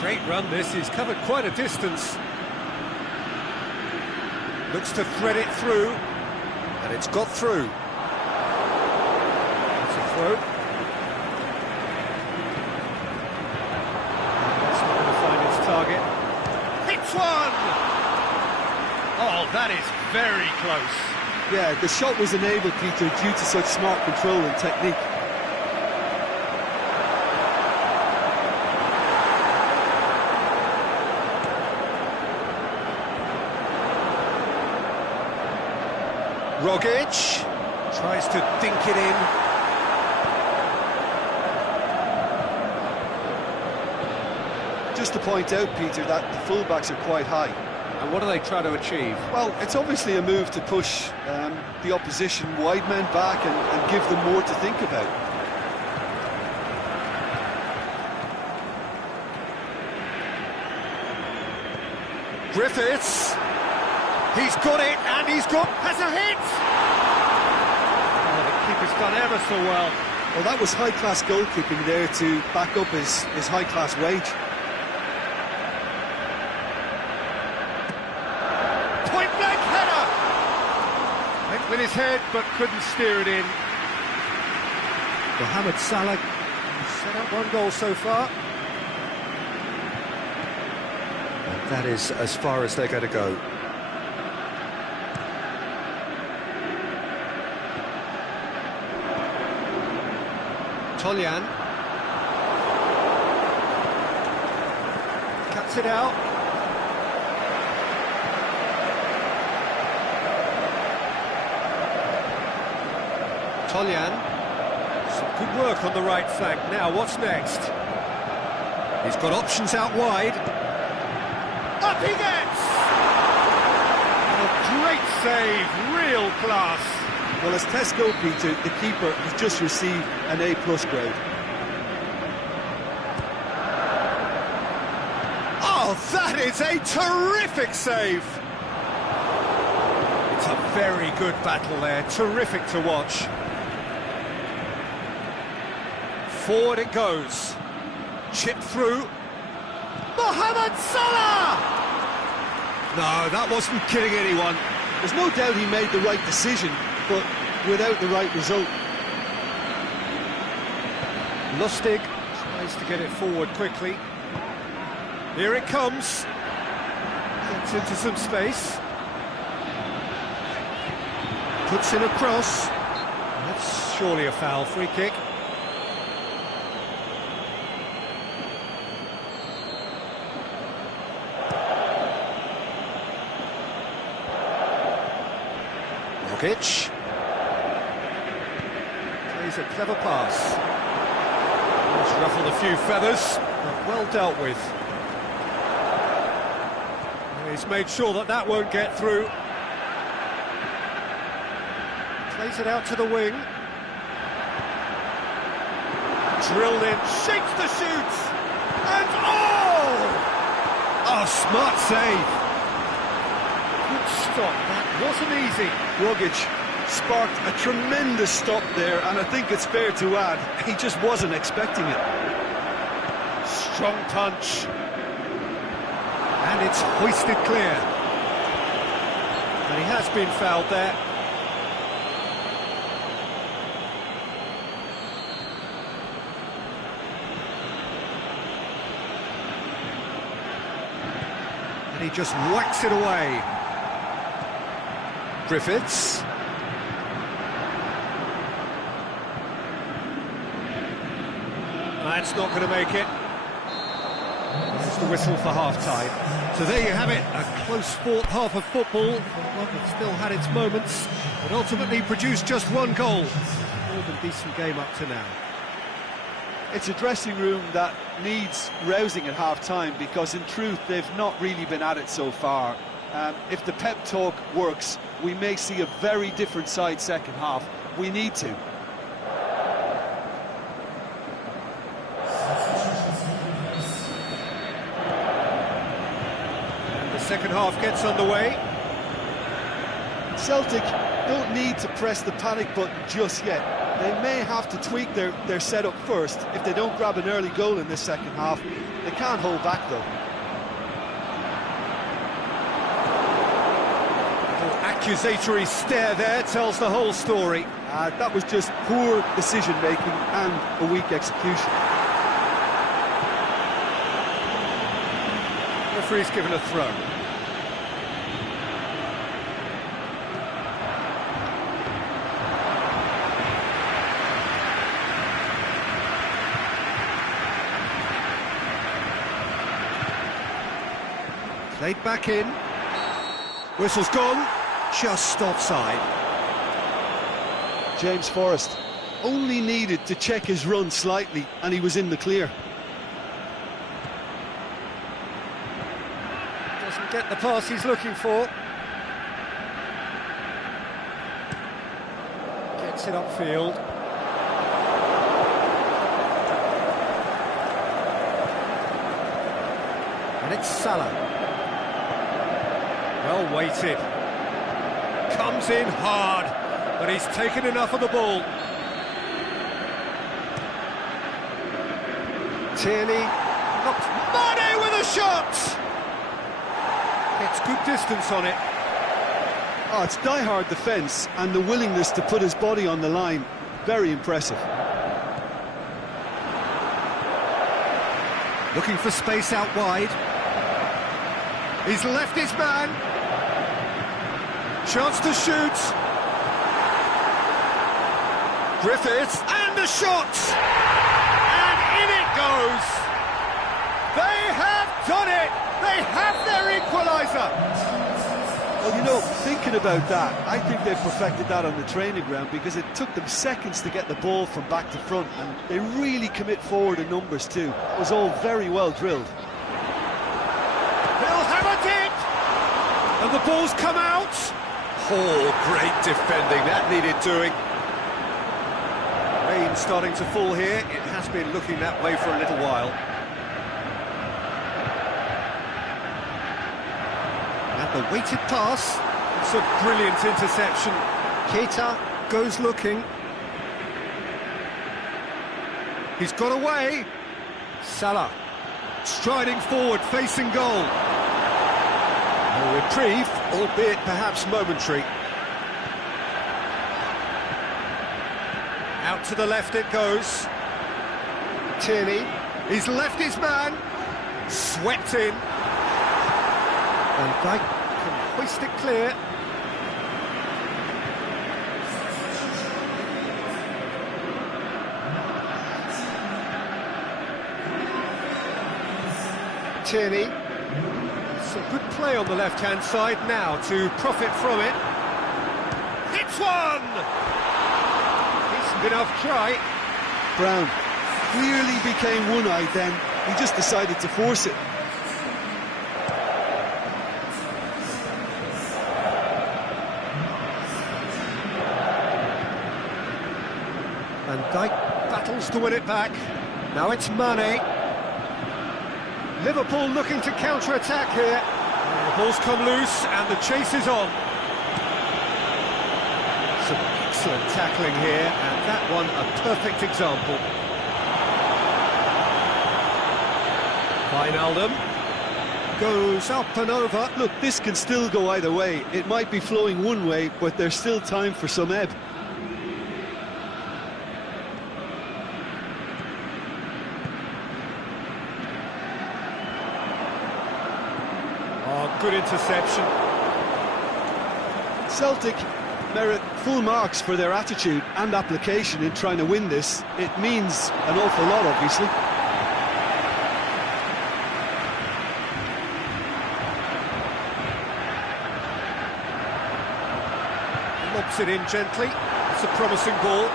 Great run this. He's covered quite a distance. Looks to thread it through, and it's got through. It's a throw. That's not going to find its target. Hits one! Oh, that is very close. Yeah, the shot was enabled, Peter, due to such smart control and technique. Rogic tries to dink it in. Just to point out, Peter, that the fullbacks are quite high. And what are they trying to achieve? Well, it's obviously a move to push the opposition wide men back and give them more to think about. Griffiths. He's got it, and has a hit! Oh, the keeper's done ever so well. Well, that was high-class goalkeeping there to back up his high-class wage. Point-blank header! Went with his head, but couldn't steer it in. Mohamed Salah set up one goal so far. And that is as far as they're going to go. Toljan cuts it out. Toljan, some good work on the right flank. Now, what's next? He's got options out wide. Up he gets! And a great save, real class. Well, as Tesco, Peter, the keeper has just received an A+ grade. Oh, that is a terrific save! It's a very good battle there, terrific to watch. Forward it goes. Chip through. Mohamed Salah! No, that wasn't kidding anyone. There's no doubt he made the right decision, but without the right result. Lustig tries to get it forward quickly. Here it comes. Gets into some space. Puts in a cross. That's surely a foul. Free kick. Jokic. Plays a clever pass. He's ruffled a few feathers, but well dealt with. And he's made sure that that won't get through. Plays it out to the wing. Drilled in, shakes the shoot, and oh, smart save. Good stop, that wasn't easy. Rogic sparked a tremendous stop there, and I think it's fair to add, he just wasn't expecting it. Strong punch. And it's hoisted clear. And he has been fouled there. And he just whacks it away. Griffiths. That's not going to make it. There's the whistle for half-time. So there you have it, a close-fought half of football. One that still had its moments, but ultimately produced just one goal. More than decent game up to now. It's a dressing room that needs rousing at half-time, because in truth they've not really been at it so far. If the pep talk works, we may see a very different side second half. We need to. And the second half gets underway. Celtic don't need to press the panic button just yet. They may have to tweak their setup first. If they don't grab an early goal in this second half, they can't hold back though. Accusatory stare there tells the whole story. That was just poor decision-making and a weak execution. Referee's given a throw. Played back in. Whistle's gone. Just offside. James Forrest only needed to check his run slightly and he was in the clear. Doesn't get the pass he's looking for. Gets it upfield. And it's Salah. Well weighted. Comes in hard, but he's taken enough of the ball. Tierney knocks Mane with a shot! Gets good distance on it. Oh, it's die-hard defence and the willingness to put his body on the line. Very impressive. Looking for space out wide. He's left his man. Chance to shoot. Griffiths, and the shot! And in it goes! They have done it! They have their equaliser! Well, you know, thinking about that, I think they've perfected that on the training ground, because it took them seconds to get the ball from back to front, and they really commit forward in numbers too. It was all very well drilled. He'll hammer it! And the ball's come out! Oh, great defending, that needed doing. Rain starting to fall here. It has been looking that way for a little while. And the weighted pass. It's a brilliant interception. Keita goes looking. He's got away. Salah striding forward, facing goal. A reprieve, albeit perhaps momentary. Out to the left it goes. Tierney, he's left his man. Swept in. Van Dijk can hoist it clear. Tierney. Some good play on the left-hand side now to profit from it. It's one! Decent enough try. Brown clearly became one-eyed then. He just decided to force it. Van Dijk battles to win it back. Now it's Mane. Liverpool looking to counter-attack here. The ball's come loose and the chase is on. Some excellent tackling here, and that one a perfect example. Wijnaldum goes up and over. Look, this can still go either way. It might be flowing one way, but there's still time for some ebb. Oh, good interception. Celtic merit full marks for their attitude and application in trying to win this. It means an awful lot, obviously. Lobs it in gently. It's a promising ball.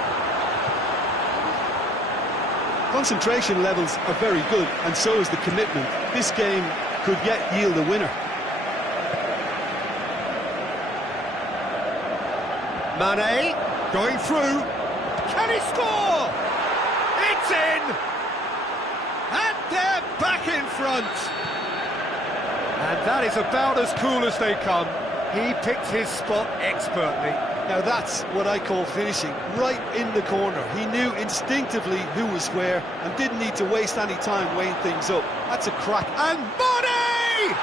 Concentration levels are very good, and so is the commitment. This game could yet yield a winner. Mane going through. Can he score? It's in! And they're back in front. And that is about as cool as they come. He picked his spot expertly. Now that's what I call finishing, right in the corner. He knew instinctively who was where and didn't need to waste any time weighing things up. That's a crack. And Mane!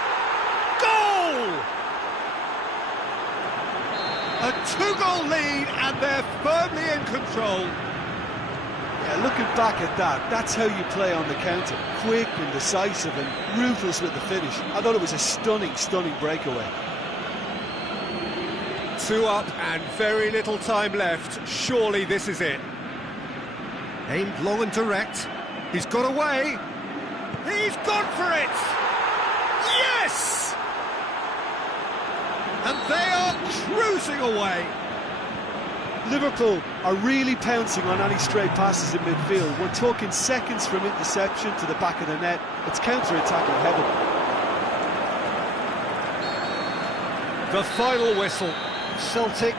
Goal! A two-goal lead, and they're firmly in control. Yeah, looking back at that, that's how you play on the counter. Quick and decisive and ruthless with the finish. I thought it was a stunning, stunning breakaway. 2 up and very little time left. Surely this is it. Aimed long and direct. He's got away. He's gone for it! Yes! And they are cruising away. Liverpool are really pouncing on any stray passes in midfield. We're talking seconds from interception to the back of the net. It's counter-attacking heaven. The final whistle. Celtic,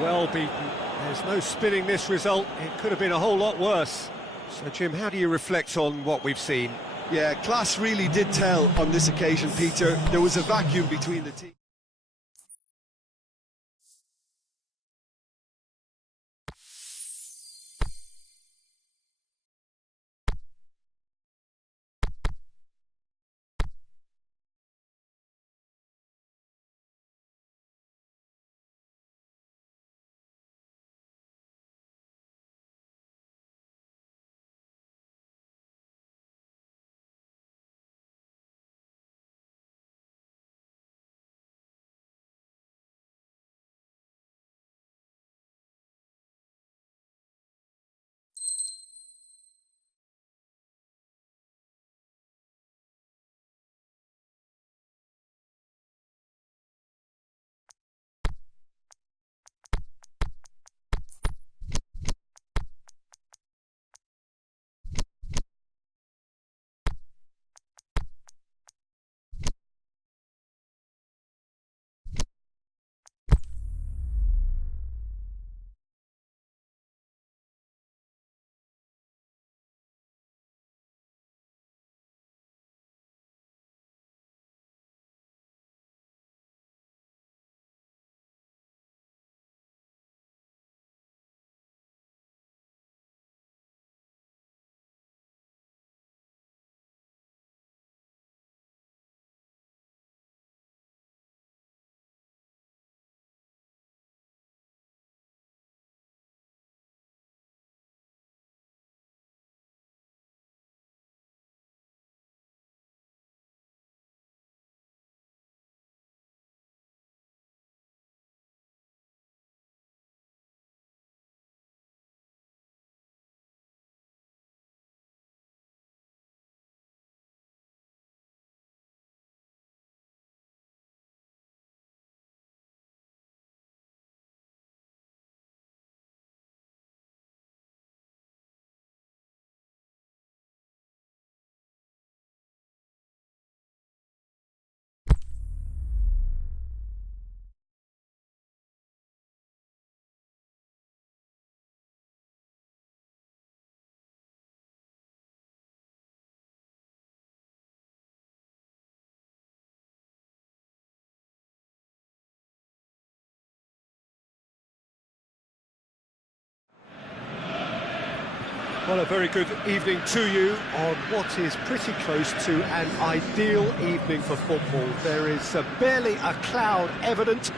well beaten. There's no spinning this result. It could have been a whole lot worse. So, Jim, how do you reflect on what we've seen? Yeah, class really did tell on this occasion, Peter. There was a vacuum between the teams. Well, a very good evening to you on what is pretty close to an ideal evening for football. There is barely a cloud evident.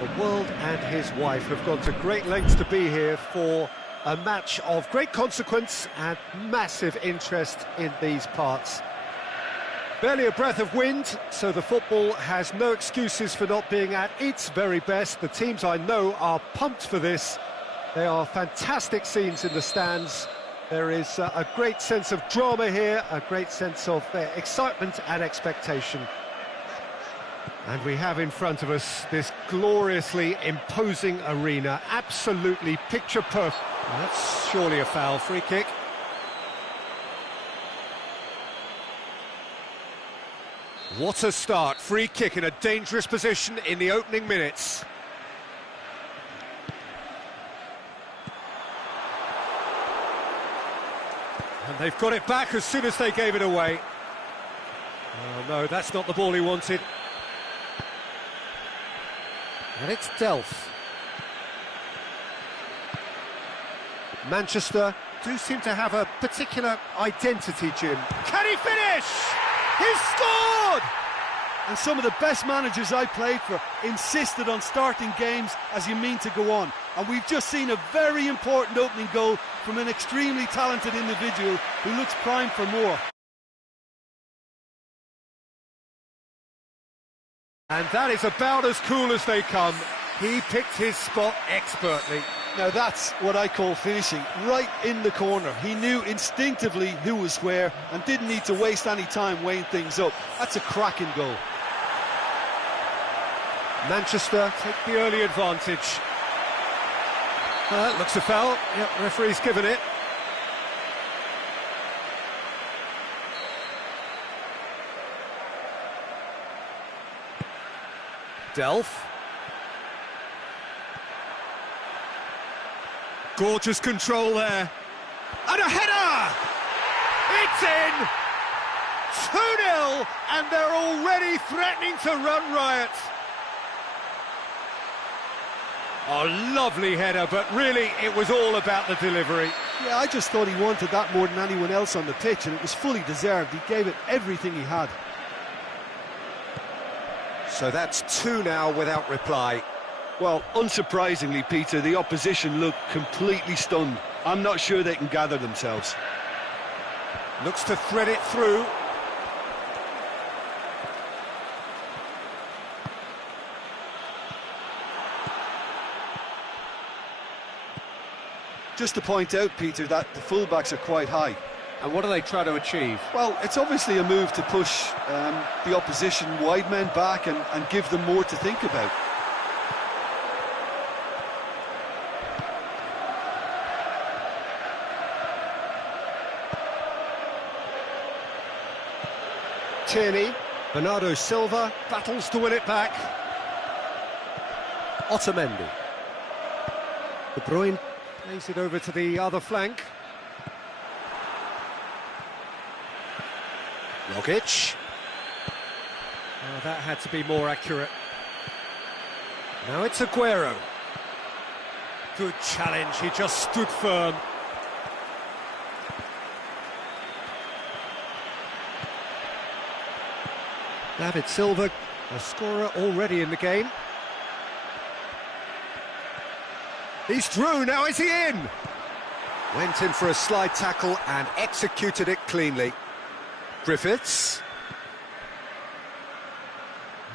The world and his wife have gone to great lengths to be here for a match of great consequence and massive interest in these parts. Barely a breath of wind, so the football has no excuses for not being at its very best. The teams I know are pumped for this. There are fantastic scenes in the stands. There is a great sense of drama here, a great sense of excitement and expectation. And we have in front of us this gloriously imposing arena, absolutely picture perfect. That's surely a foul. Free kick. What a start. Free kick in a dangerous position in the opening minutes. And they've got it back as soon as they gave it away. Oh no, that's not the ball he wanted. And it's Delph. Manchester do seem to have a particular identity, Jim. Can he finish? He's scored! And some of the best managers I played for insisted on starting games as you mean to go on. And we've just seen a very important opening goal from an extremely talented individual who looks primed for more. And that is about as cool as they come. He picked his spot expertly. Now that's what I call finishing, right in the corner. He knew instinctively who was where and didn't need to waste any time weighing things up. That's a cracking goal. Manchester take the early advantage. Looks a foul. Yep, referee's given it. Delph. Gorgeous control there. And a header! It's in! 2-0, and they're already threatening to run riot. Oh, lovely header, but really it was all about the delivery. Yeah, I just thought he wanted that more than anyone else on the pitch, and it was fully deserved. He gave it everything he had. So that's 2 now without reply. Well, unsurprisingly, Peter, the opposition look completely stunned. I'm not sure they can gather themselves. Looks to thread it through. Just to point out, Peter, that the fullbacks are quite high. And what do they try to achieve? Well, it's obviously a move to push the opposition wide men back and give them more to think about. Tierney, Bernardo Silva battles to win it back. Otamendi. De Bruyne plays it over to the other flank. Rogic. Oh, that had to be more accurate. Now it's Aguero. Good challenge, he just stood firm. David Silva, a scorer already in the game. He's through, now is he in? Went in for a slide tackle and executed it cleanly. Griffiths.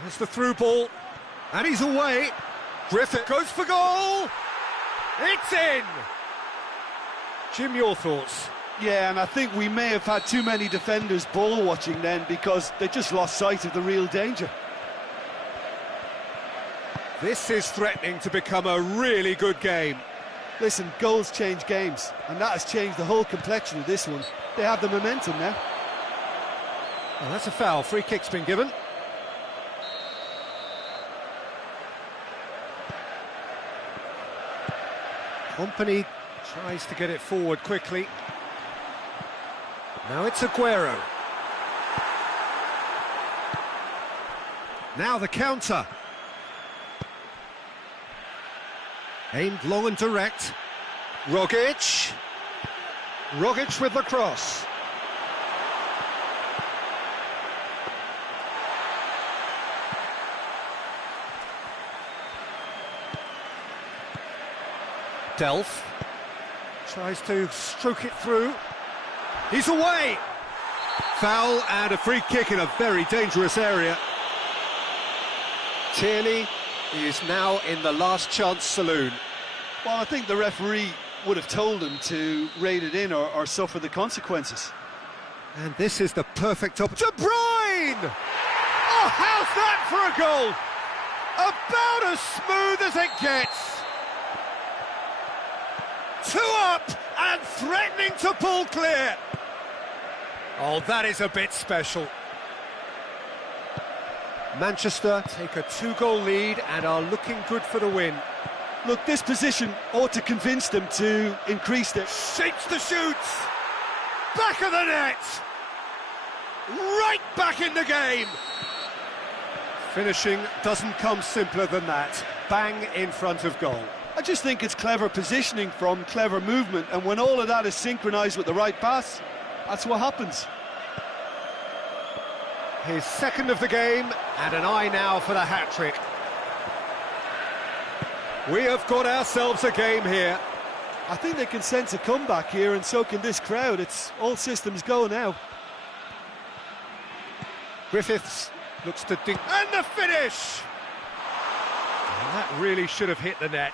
There's the through ball, and he's away. Griffith goes for goal! It's in! Jim, your thoughts? Yeah, and I think we may have had too many defenders ball watching then because they just lost sight of the real danger. This is threatening to become a really good game. Listen, goals change games, and that has changed the whole complexion of this one. They have the momentum now. Well, that's a foul. Free kick's been given. Company tries to get it forward quickly. Now it's Aguero. Now the counter. Aimed long and direct. Rogic. Rogic with the cross. Delph tries to stroke it through. He's away! Foul and a free kick in a very dangerous area. Tierney is now in the last chance saloon. Well, I think the referee would have told him to rate it in or suffer the consequences. And this is the perfect opportunity. De Bruyne! Oh, how's that for a goal? About as smooth as it gets. 2 up and threatening to pull clear. Oh, that is a bit special. Manchester take a 2-goal lead and are looking good for the win. Look, this position ought to convince them to increase their... Shapes the shoots! Back of the net! Right back in the game! Finishing doesn't come simpler than that. Bang in front of goal. I just think it's clever positioning from clever movement, and when all of that is synchronised with the right pass, that's what happens. His second of the game, and an eye now for the hat-trick. We have got ourselves a game here. I think they can sense a comeback here, and so can this crowd. It's all systems go now. Griffiths looks to dink, and the finish! Well, that really should have hit the net.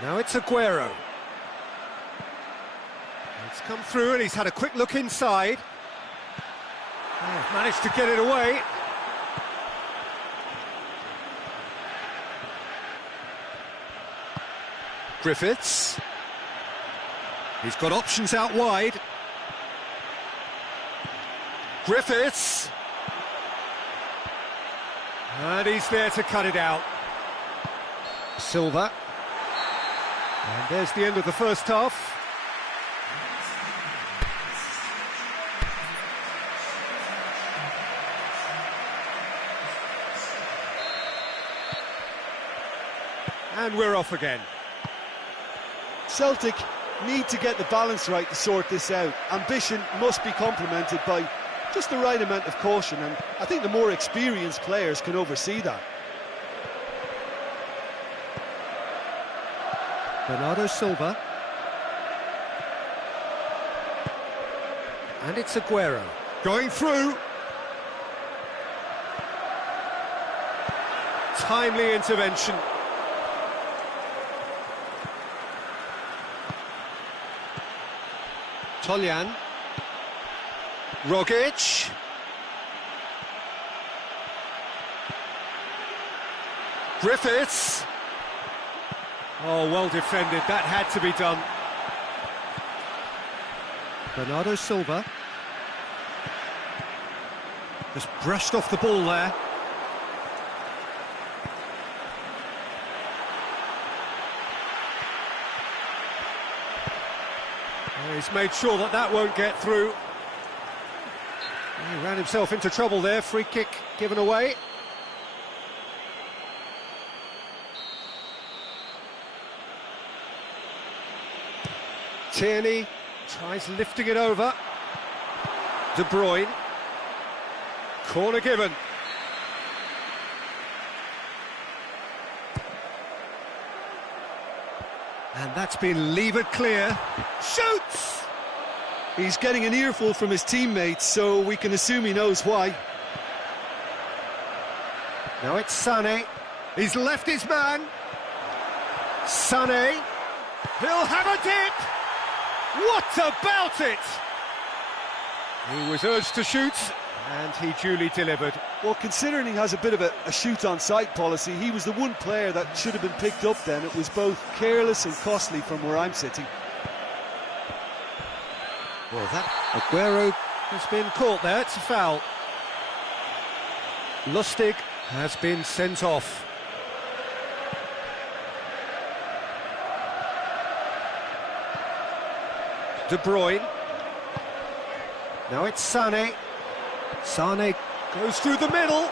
Now it's Aguero. It's come through and he's had a quick look inside. Oh, managed to get it away. Griffiths. He's got options out wide. Griffiths. And he's there to cut it out. Silva. And there's the end of the first half. And we're off again. Celtic need to get the balance right to sort this out. Ambition must be complemented by just the right amount of caution, and I think the more experienced players can oversee that. Bernardo Silva. And it's Aguero. Going through. Timely intervention. Toljan. Rogic. Griffiths. Oh, well defended, that had to be done. Bernardo Silva. Just brushed off the ball there. Oh, he's made sure that that won't get through. He ran himself into trouble there, free kick given away. Tierney tries lifting it over. De Bruyne. Corner given. And that's been levered clear. Shoots! He's getting an earful from his teammates, so we can assume he knows why. Now it's Sané. He's left his man. Sané. He'll have a dip. What about it? He was urged to shoot, and he duly delivered. Well, considering he has a bit of a shoot-on-sight policy, he was the one player that should have been picked up then. It was both careless and costly from where I'm sitting. Well, that Aguero has been caught there. It's a foul. Lustig has been sent off. De Bruyne. Now it's Sané. Sané goes through the middle.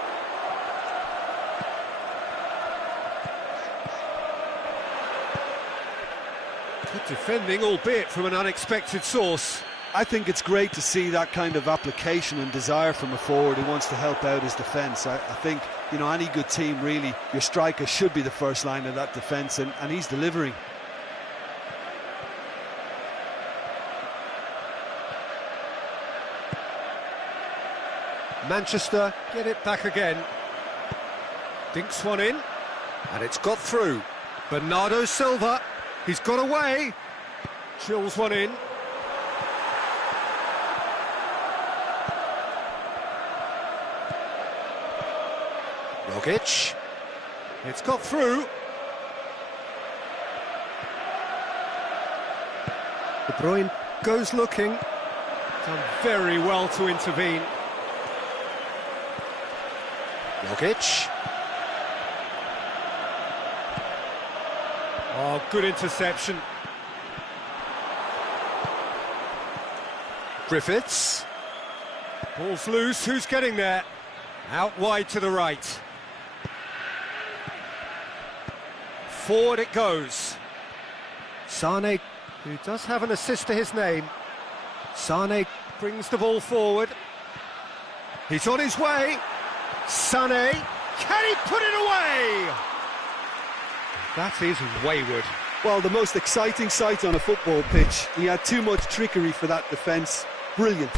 Good defending, albeit from an unexpected source. I think it's great to see that kind of application and desire from a forward who wants to help out his defence. I think, you know, any good team, really, your striker should be the first line of that defence, and he's delivering. Manchester get it back again. Dinks one in, and it's got through. Bernardo Silva, he's got away. Chills one in. Rogic, it's got through. De Bruyne goes looking. Done very well to intervene. Rogic. Oh, good interception. Griffiths. Ball's loose, who's getting there? Out wide to the right. Forward it goes. Sané, who does have an assist to his name. Sané brings the ball forward. He's on his way. Sané, can he put it away? That is wayward. Well, the most exciting sight on a football pitch. He had too much trickery for that defence. Brilliant.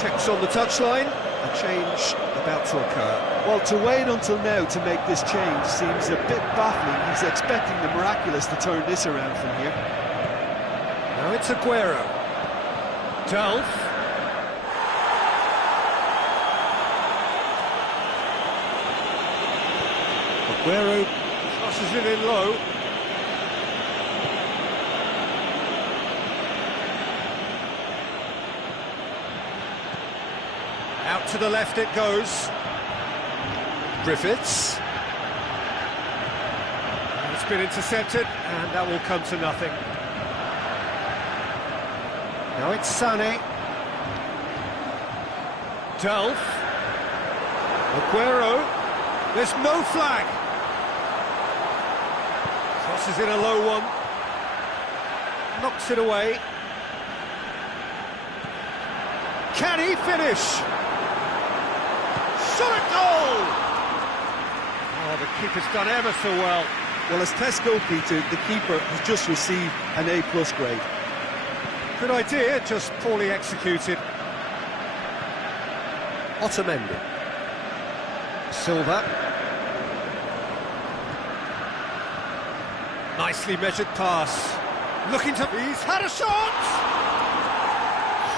Checks on the touchline, a change about to occur. Well, to wait until now to make this change seems a bit baffling. He's expecting the miraculous to turn this around from here. Now it's Aguero. Delph. Aguero crosses it in low. Out to the left it goes. Griffiths. And it's been intercepted, and that will come to nothing. Now it's Sané. Delph. Aguero. There's no flag. Crosses in a low one. Knocks it away. Can he finish? Shot at goal! Oh, the keeper's done ever so well. Well, as test goalkeeper, the keeper has just received an A+ grade. Good idea, just poorly executed. Otamendi. Silva. Nicely measured pass. Looking to... He's had a shot!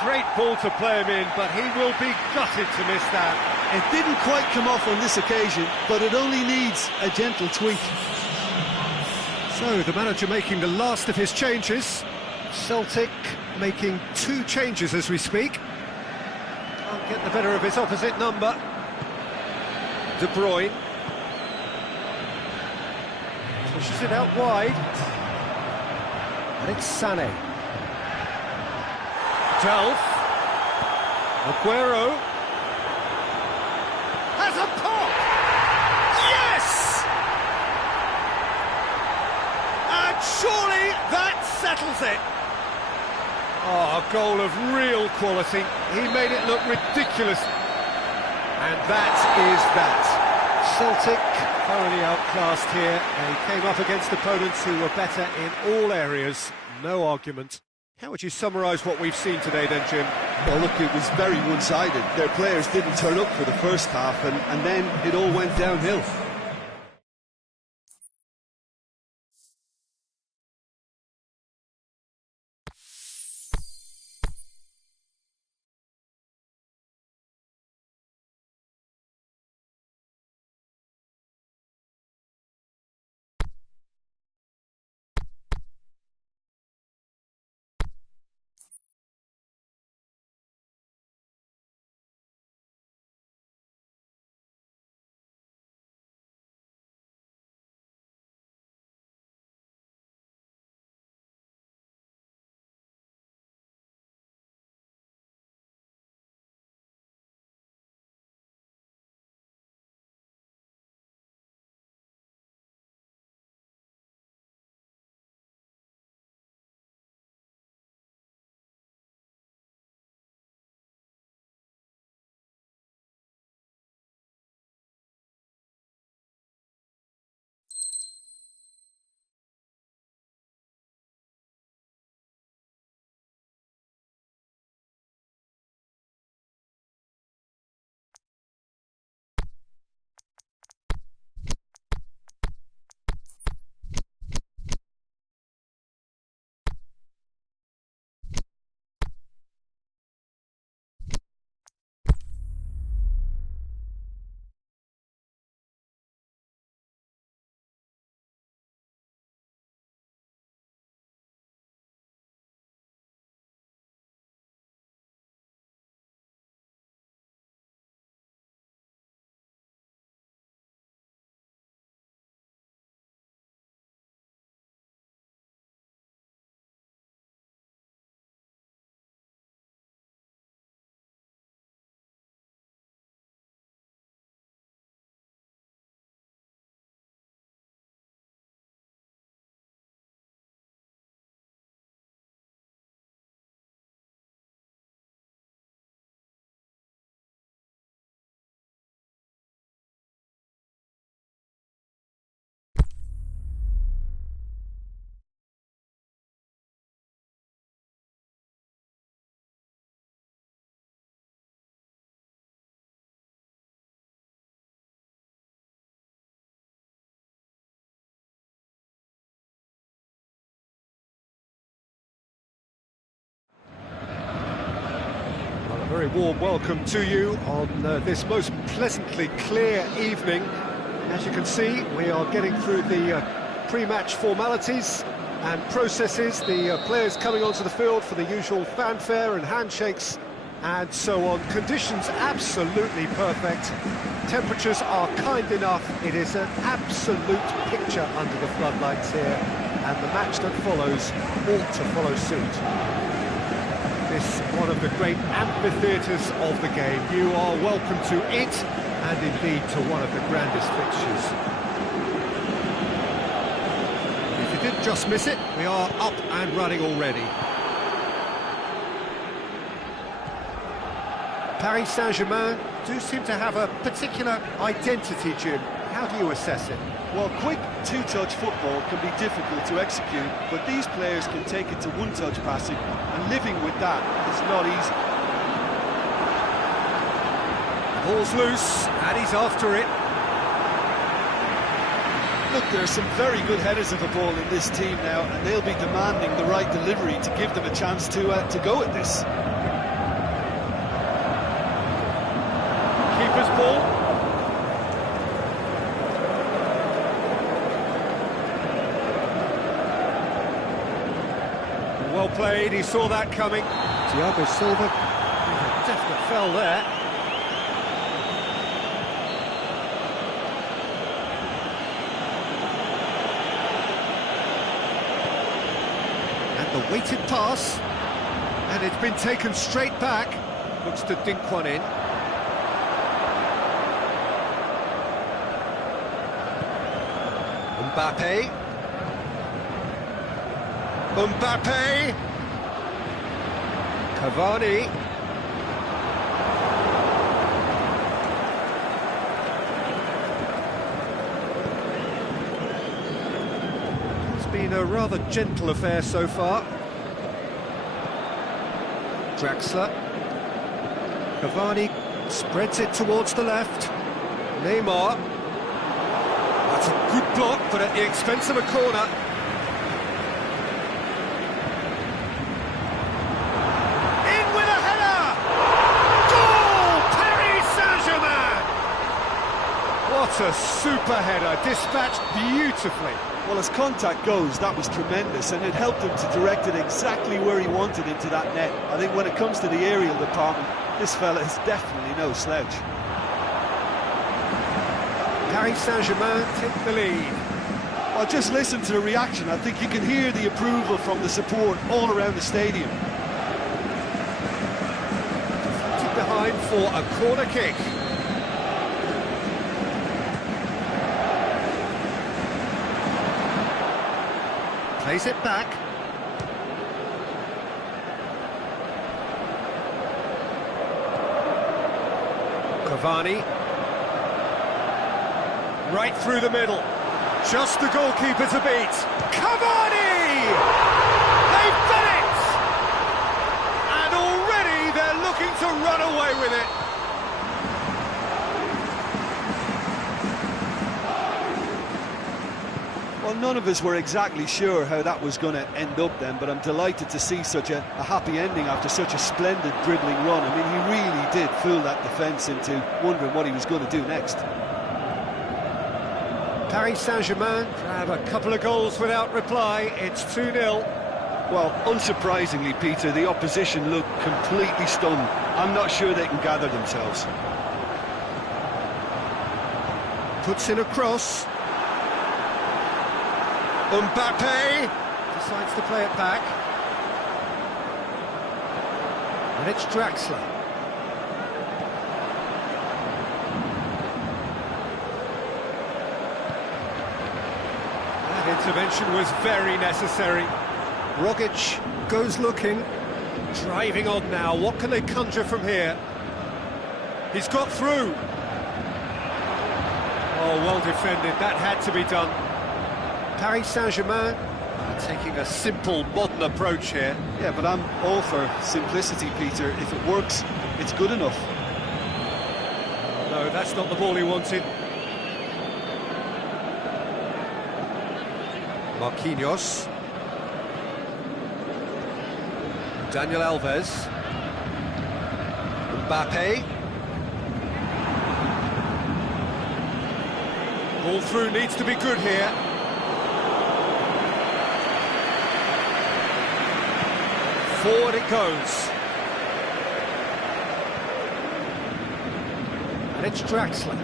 Great ball to play him in, but he will be gutted to miss that. It didn't quite come off on this occasion, but it only needs a gentle tweak. So, the manager making the last of his changes. Celtic making 2 changes as we speak. Can't get the better of his opposite number. De Bruyne. Pushes it out wide. And it's Sané. Delph. Aguero. Has a pop! Yes! And surely that settles it. Oh, a goal of real quality. He made it look ridiculous. And that is that. Celtic thoroughly outclassed here. They came up against opponents who were better in all areas. No argument. How would you summarise what we've seen today then, Jim? Well, look, it was very one-sided. Their players didn't turn up for the first half, and then it all went downhill. very warm welcome to you on this most pleasantly clear evening. As you can see, we are getting through the pre-match formalities and processes, the players coming onto the field for the usual fanfare and handshakes and so on. Conditions absolutely perfect. Temperatures are kind enough. It is an absolute picture under the floodlights here, and the match that follows ought to follow suit. This one of the great amphitheatres of the game. You are welcome to it, and indeed to one of the grandest fixtures. If you did just miss it, we are up and running already. Paris Saint-Germain do seem to have a particular identity, Jim. How do you assess it? Well, quick two-touch football can be difficult to execute, but these players can take it to one-touch passing, and living with that is not easy. Ball's loose, and he's after it. Look, there are some very good headers of a ball in this team now, and they'll be demanding the right delivery to give them a chance to go at this. Keeper's ball. Well played, he saw that coming. Thiago Silva, definite fell there. And the weighted pass, and it's been taken straight back. Looks to dink one in. Mbappe. Mbappe. Cavani. It's been a rather gentle affair so far. Draxler. Cavani spreads it towards the left. Neymar. That's a good block, but at the expense of a corner. In with a header! Goal! Paris Saint-Germain! What a super header, dispatched beautifully. Well, as contact goes, that was tremendous, and it helped him to direct it exactly where he wanted into that net. I think when it comes to the aerial department, this fella is definitely no slouch. Paris Saint-Germain take the lead. Well, just listen to the reaction. I think you can hear the approval from the support all around the stadium. Deflected behind for a corner kick. Plays it back. Cavani. Right through the middle. Just the goalkeeper to beat. Cavani! They've done it! And already they're looking to run away with it. Well, none of us were exactly sure how that was going to end up then, but I'm delighted to see such a happy ending after such a splendid dribbling run. I mean, he really did fool that defence into wondering what he was going to do next. Paris Saint-Germain grab a couple of goals without reply. It's 2-0. Well, unsurprisingly, Peter, the opposition look completely stunned. I'm not sure they can gather themselves. Puts in a cross. Mbappe decides to play it back. And it's Draxler. That intervention was very necessary. Rogic goes looking, driving on now. What can they conjure from here? He's got through. Oh, well defended. That had to be done. Paris Saint-Germain taking a simple, modern approach here. Yeah, but I'm all for simplicity, Peter. If it works, it's good enough. No, that's not the ball he wanted. Marquinhos. Daniel Alves. Mbappe. Ball through needs to be good here. Forward it goes. And it's Draxler.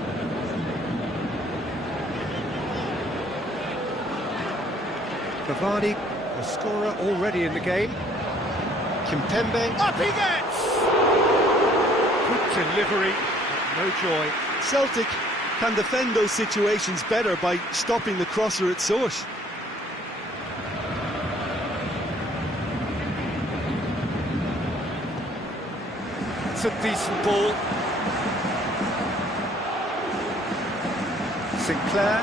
Cavani, the scorer already in the game. Kimpembe. Up he gets! Good delivery, no joy. Celtic can defend those situations better by stopping the crosser at source. It's a decent ball. Sinclair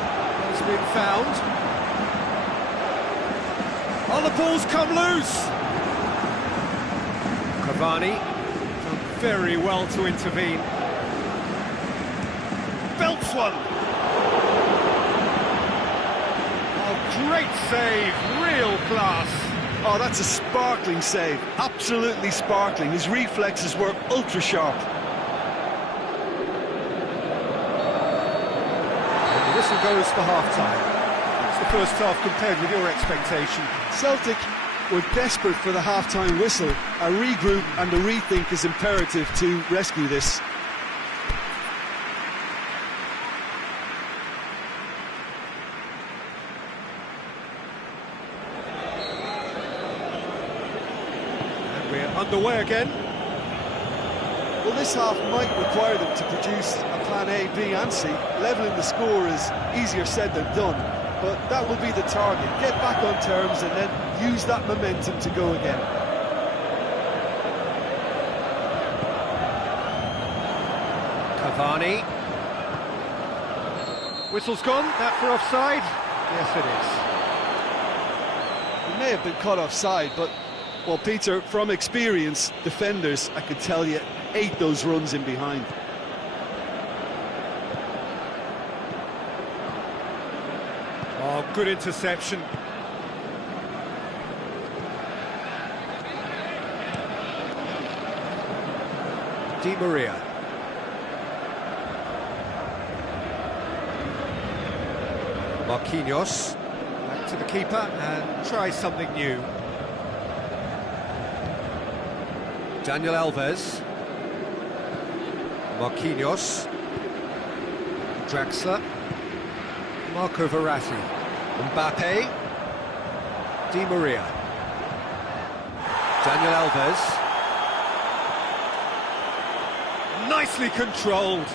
has been found. Oh, the ball's come loose! Cavani done very well to intervene. Belts one! Oh, great save, real class. Oh, that's a sparkling save, absolutely sparkling. His reflexes were ultra sharp. And the whistle goes for half-time. It's the first half compared with your expectation. Celtic were desperate for the half-time whistle. A regroup and a rethink is imperative to rescue this. We're underway again. Well, this half might require them to produce a plan A, B and C. Levelling the score is easier said than done, but that will be the target. Get back on terms and then use that momentum to go again. Cavani. Whistle's gone, that for offside? Yes, it is. He may have been caught offside, but, well, Peter, from experience, defenders, I could tell you, ate those runs in behind. Oh, good interception. Di Maria. Marquinhos. Back to the keeper and try something new. Daniel Alves. Marquinhos. Draxler. Marco Verratti. Mbappe. Di Maria. Daniel Alves. Nicely controlled.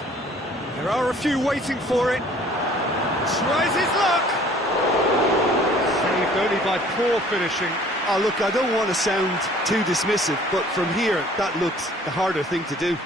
There are a few waiting for it. Tries his luck. Saved only by poor finishing. Oh, look, I don't want to sound too dismissive, but from here, that looked the harder thing to do.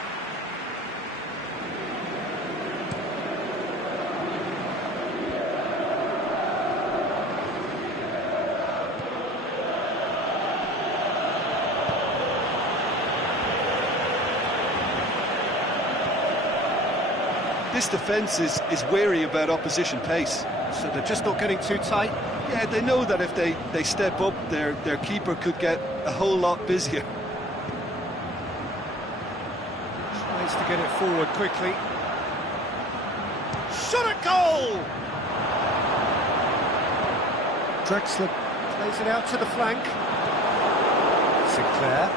This defence is wary about opposition pace. So they're just not getting too tight? Yeah, they know that if they step up, their keeper could get a whole lot busier. Tries to get it forward quickly. Shot at goal! Draxler plays it out to the flank. Sinclair.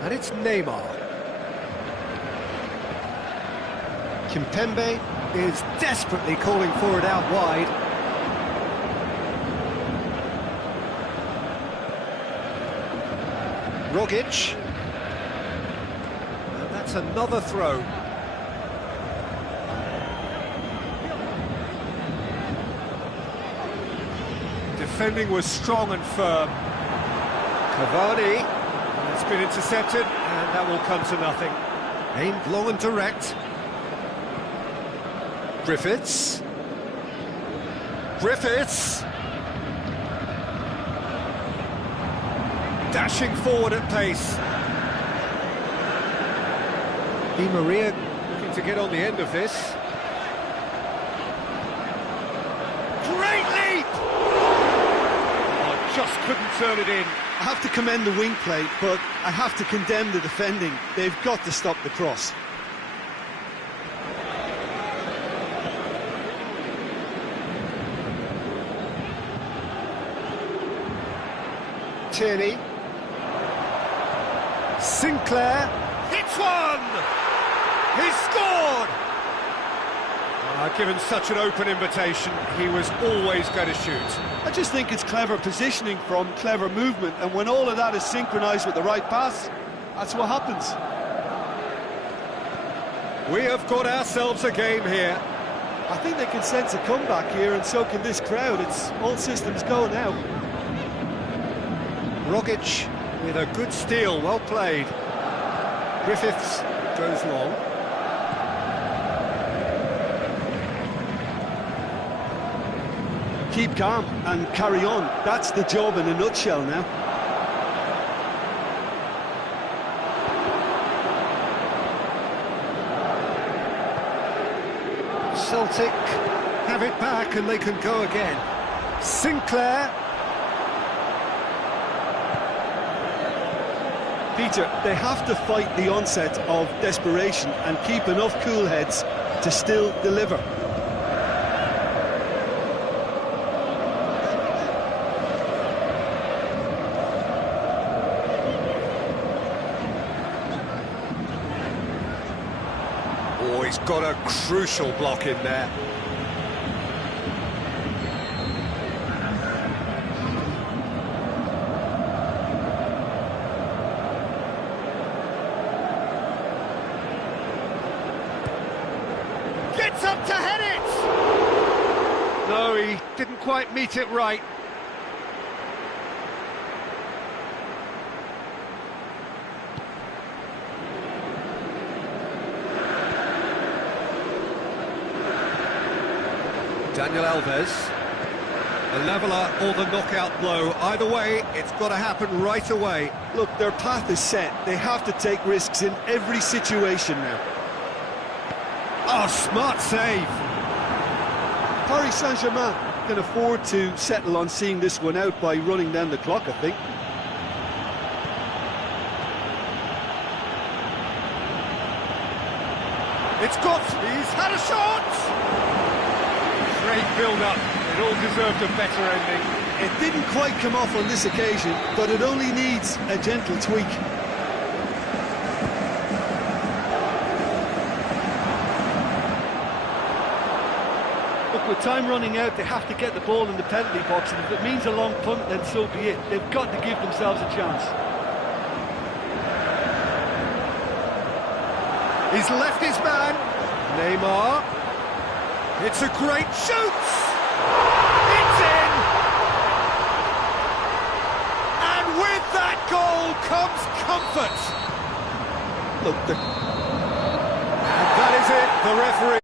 And it's Neymar. Kimpembe is desperately calling for it out wide. Rogic. And that's another throw. Defending was strong and firm. Cavani. It's been intercepted, and that will come to nothing. Aimed long and direct. Griffiths. Griffiths! Dashing forward at pace. Di Maria looking to get on the end of this. Great leap! just couldn't turn it in. I have to commend the wing play, but I have to condemn the defending. They've got to stop the cross. Tierney. Sinclair hits one! He scored! Given such an open invitation, he was always going to shoot. I just think it's clever positioning from clever movement, and when all of that is synchronised with the right pass, that's what happens. We have got ourselves a game here. I think they can sense a comeback here, and so can this crowd. It's all systems go now. Rogic with a good steal, well played. Griffiths goes long. Keep calm and carry on. That's the job in a nutshell now. Celtic have it back and they can go again. Sinclair. Peter, they have to fight the onset of desperation and keep enough cool heads to still deliver. Oh, he's got a crucial block in there. Gets up to head it! No, he didn't quite meet it right. Daniel Alves, the leveller or the knockout blow. Either way, it's got to happen right away. Look, their path is set. They have to take risks in every situation now. Oh, smart save. Paris Saint-Germain can afford to settle on seeing this one out by running down the clock, I think. It's got, he's had a shot! Great build-up, it all deserved a better ending. It didn't quite come off on this occasion, but it only needs a gentle tweak. Look, with time running out, they have to get the ball in the penalty box, and if it means a long punt, then so be it. They've got to give themselves a chance. He's left his man. Neymar. It's a great shoot! It's in! And with that goal comes comfort. Look, And that is it. The referee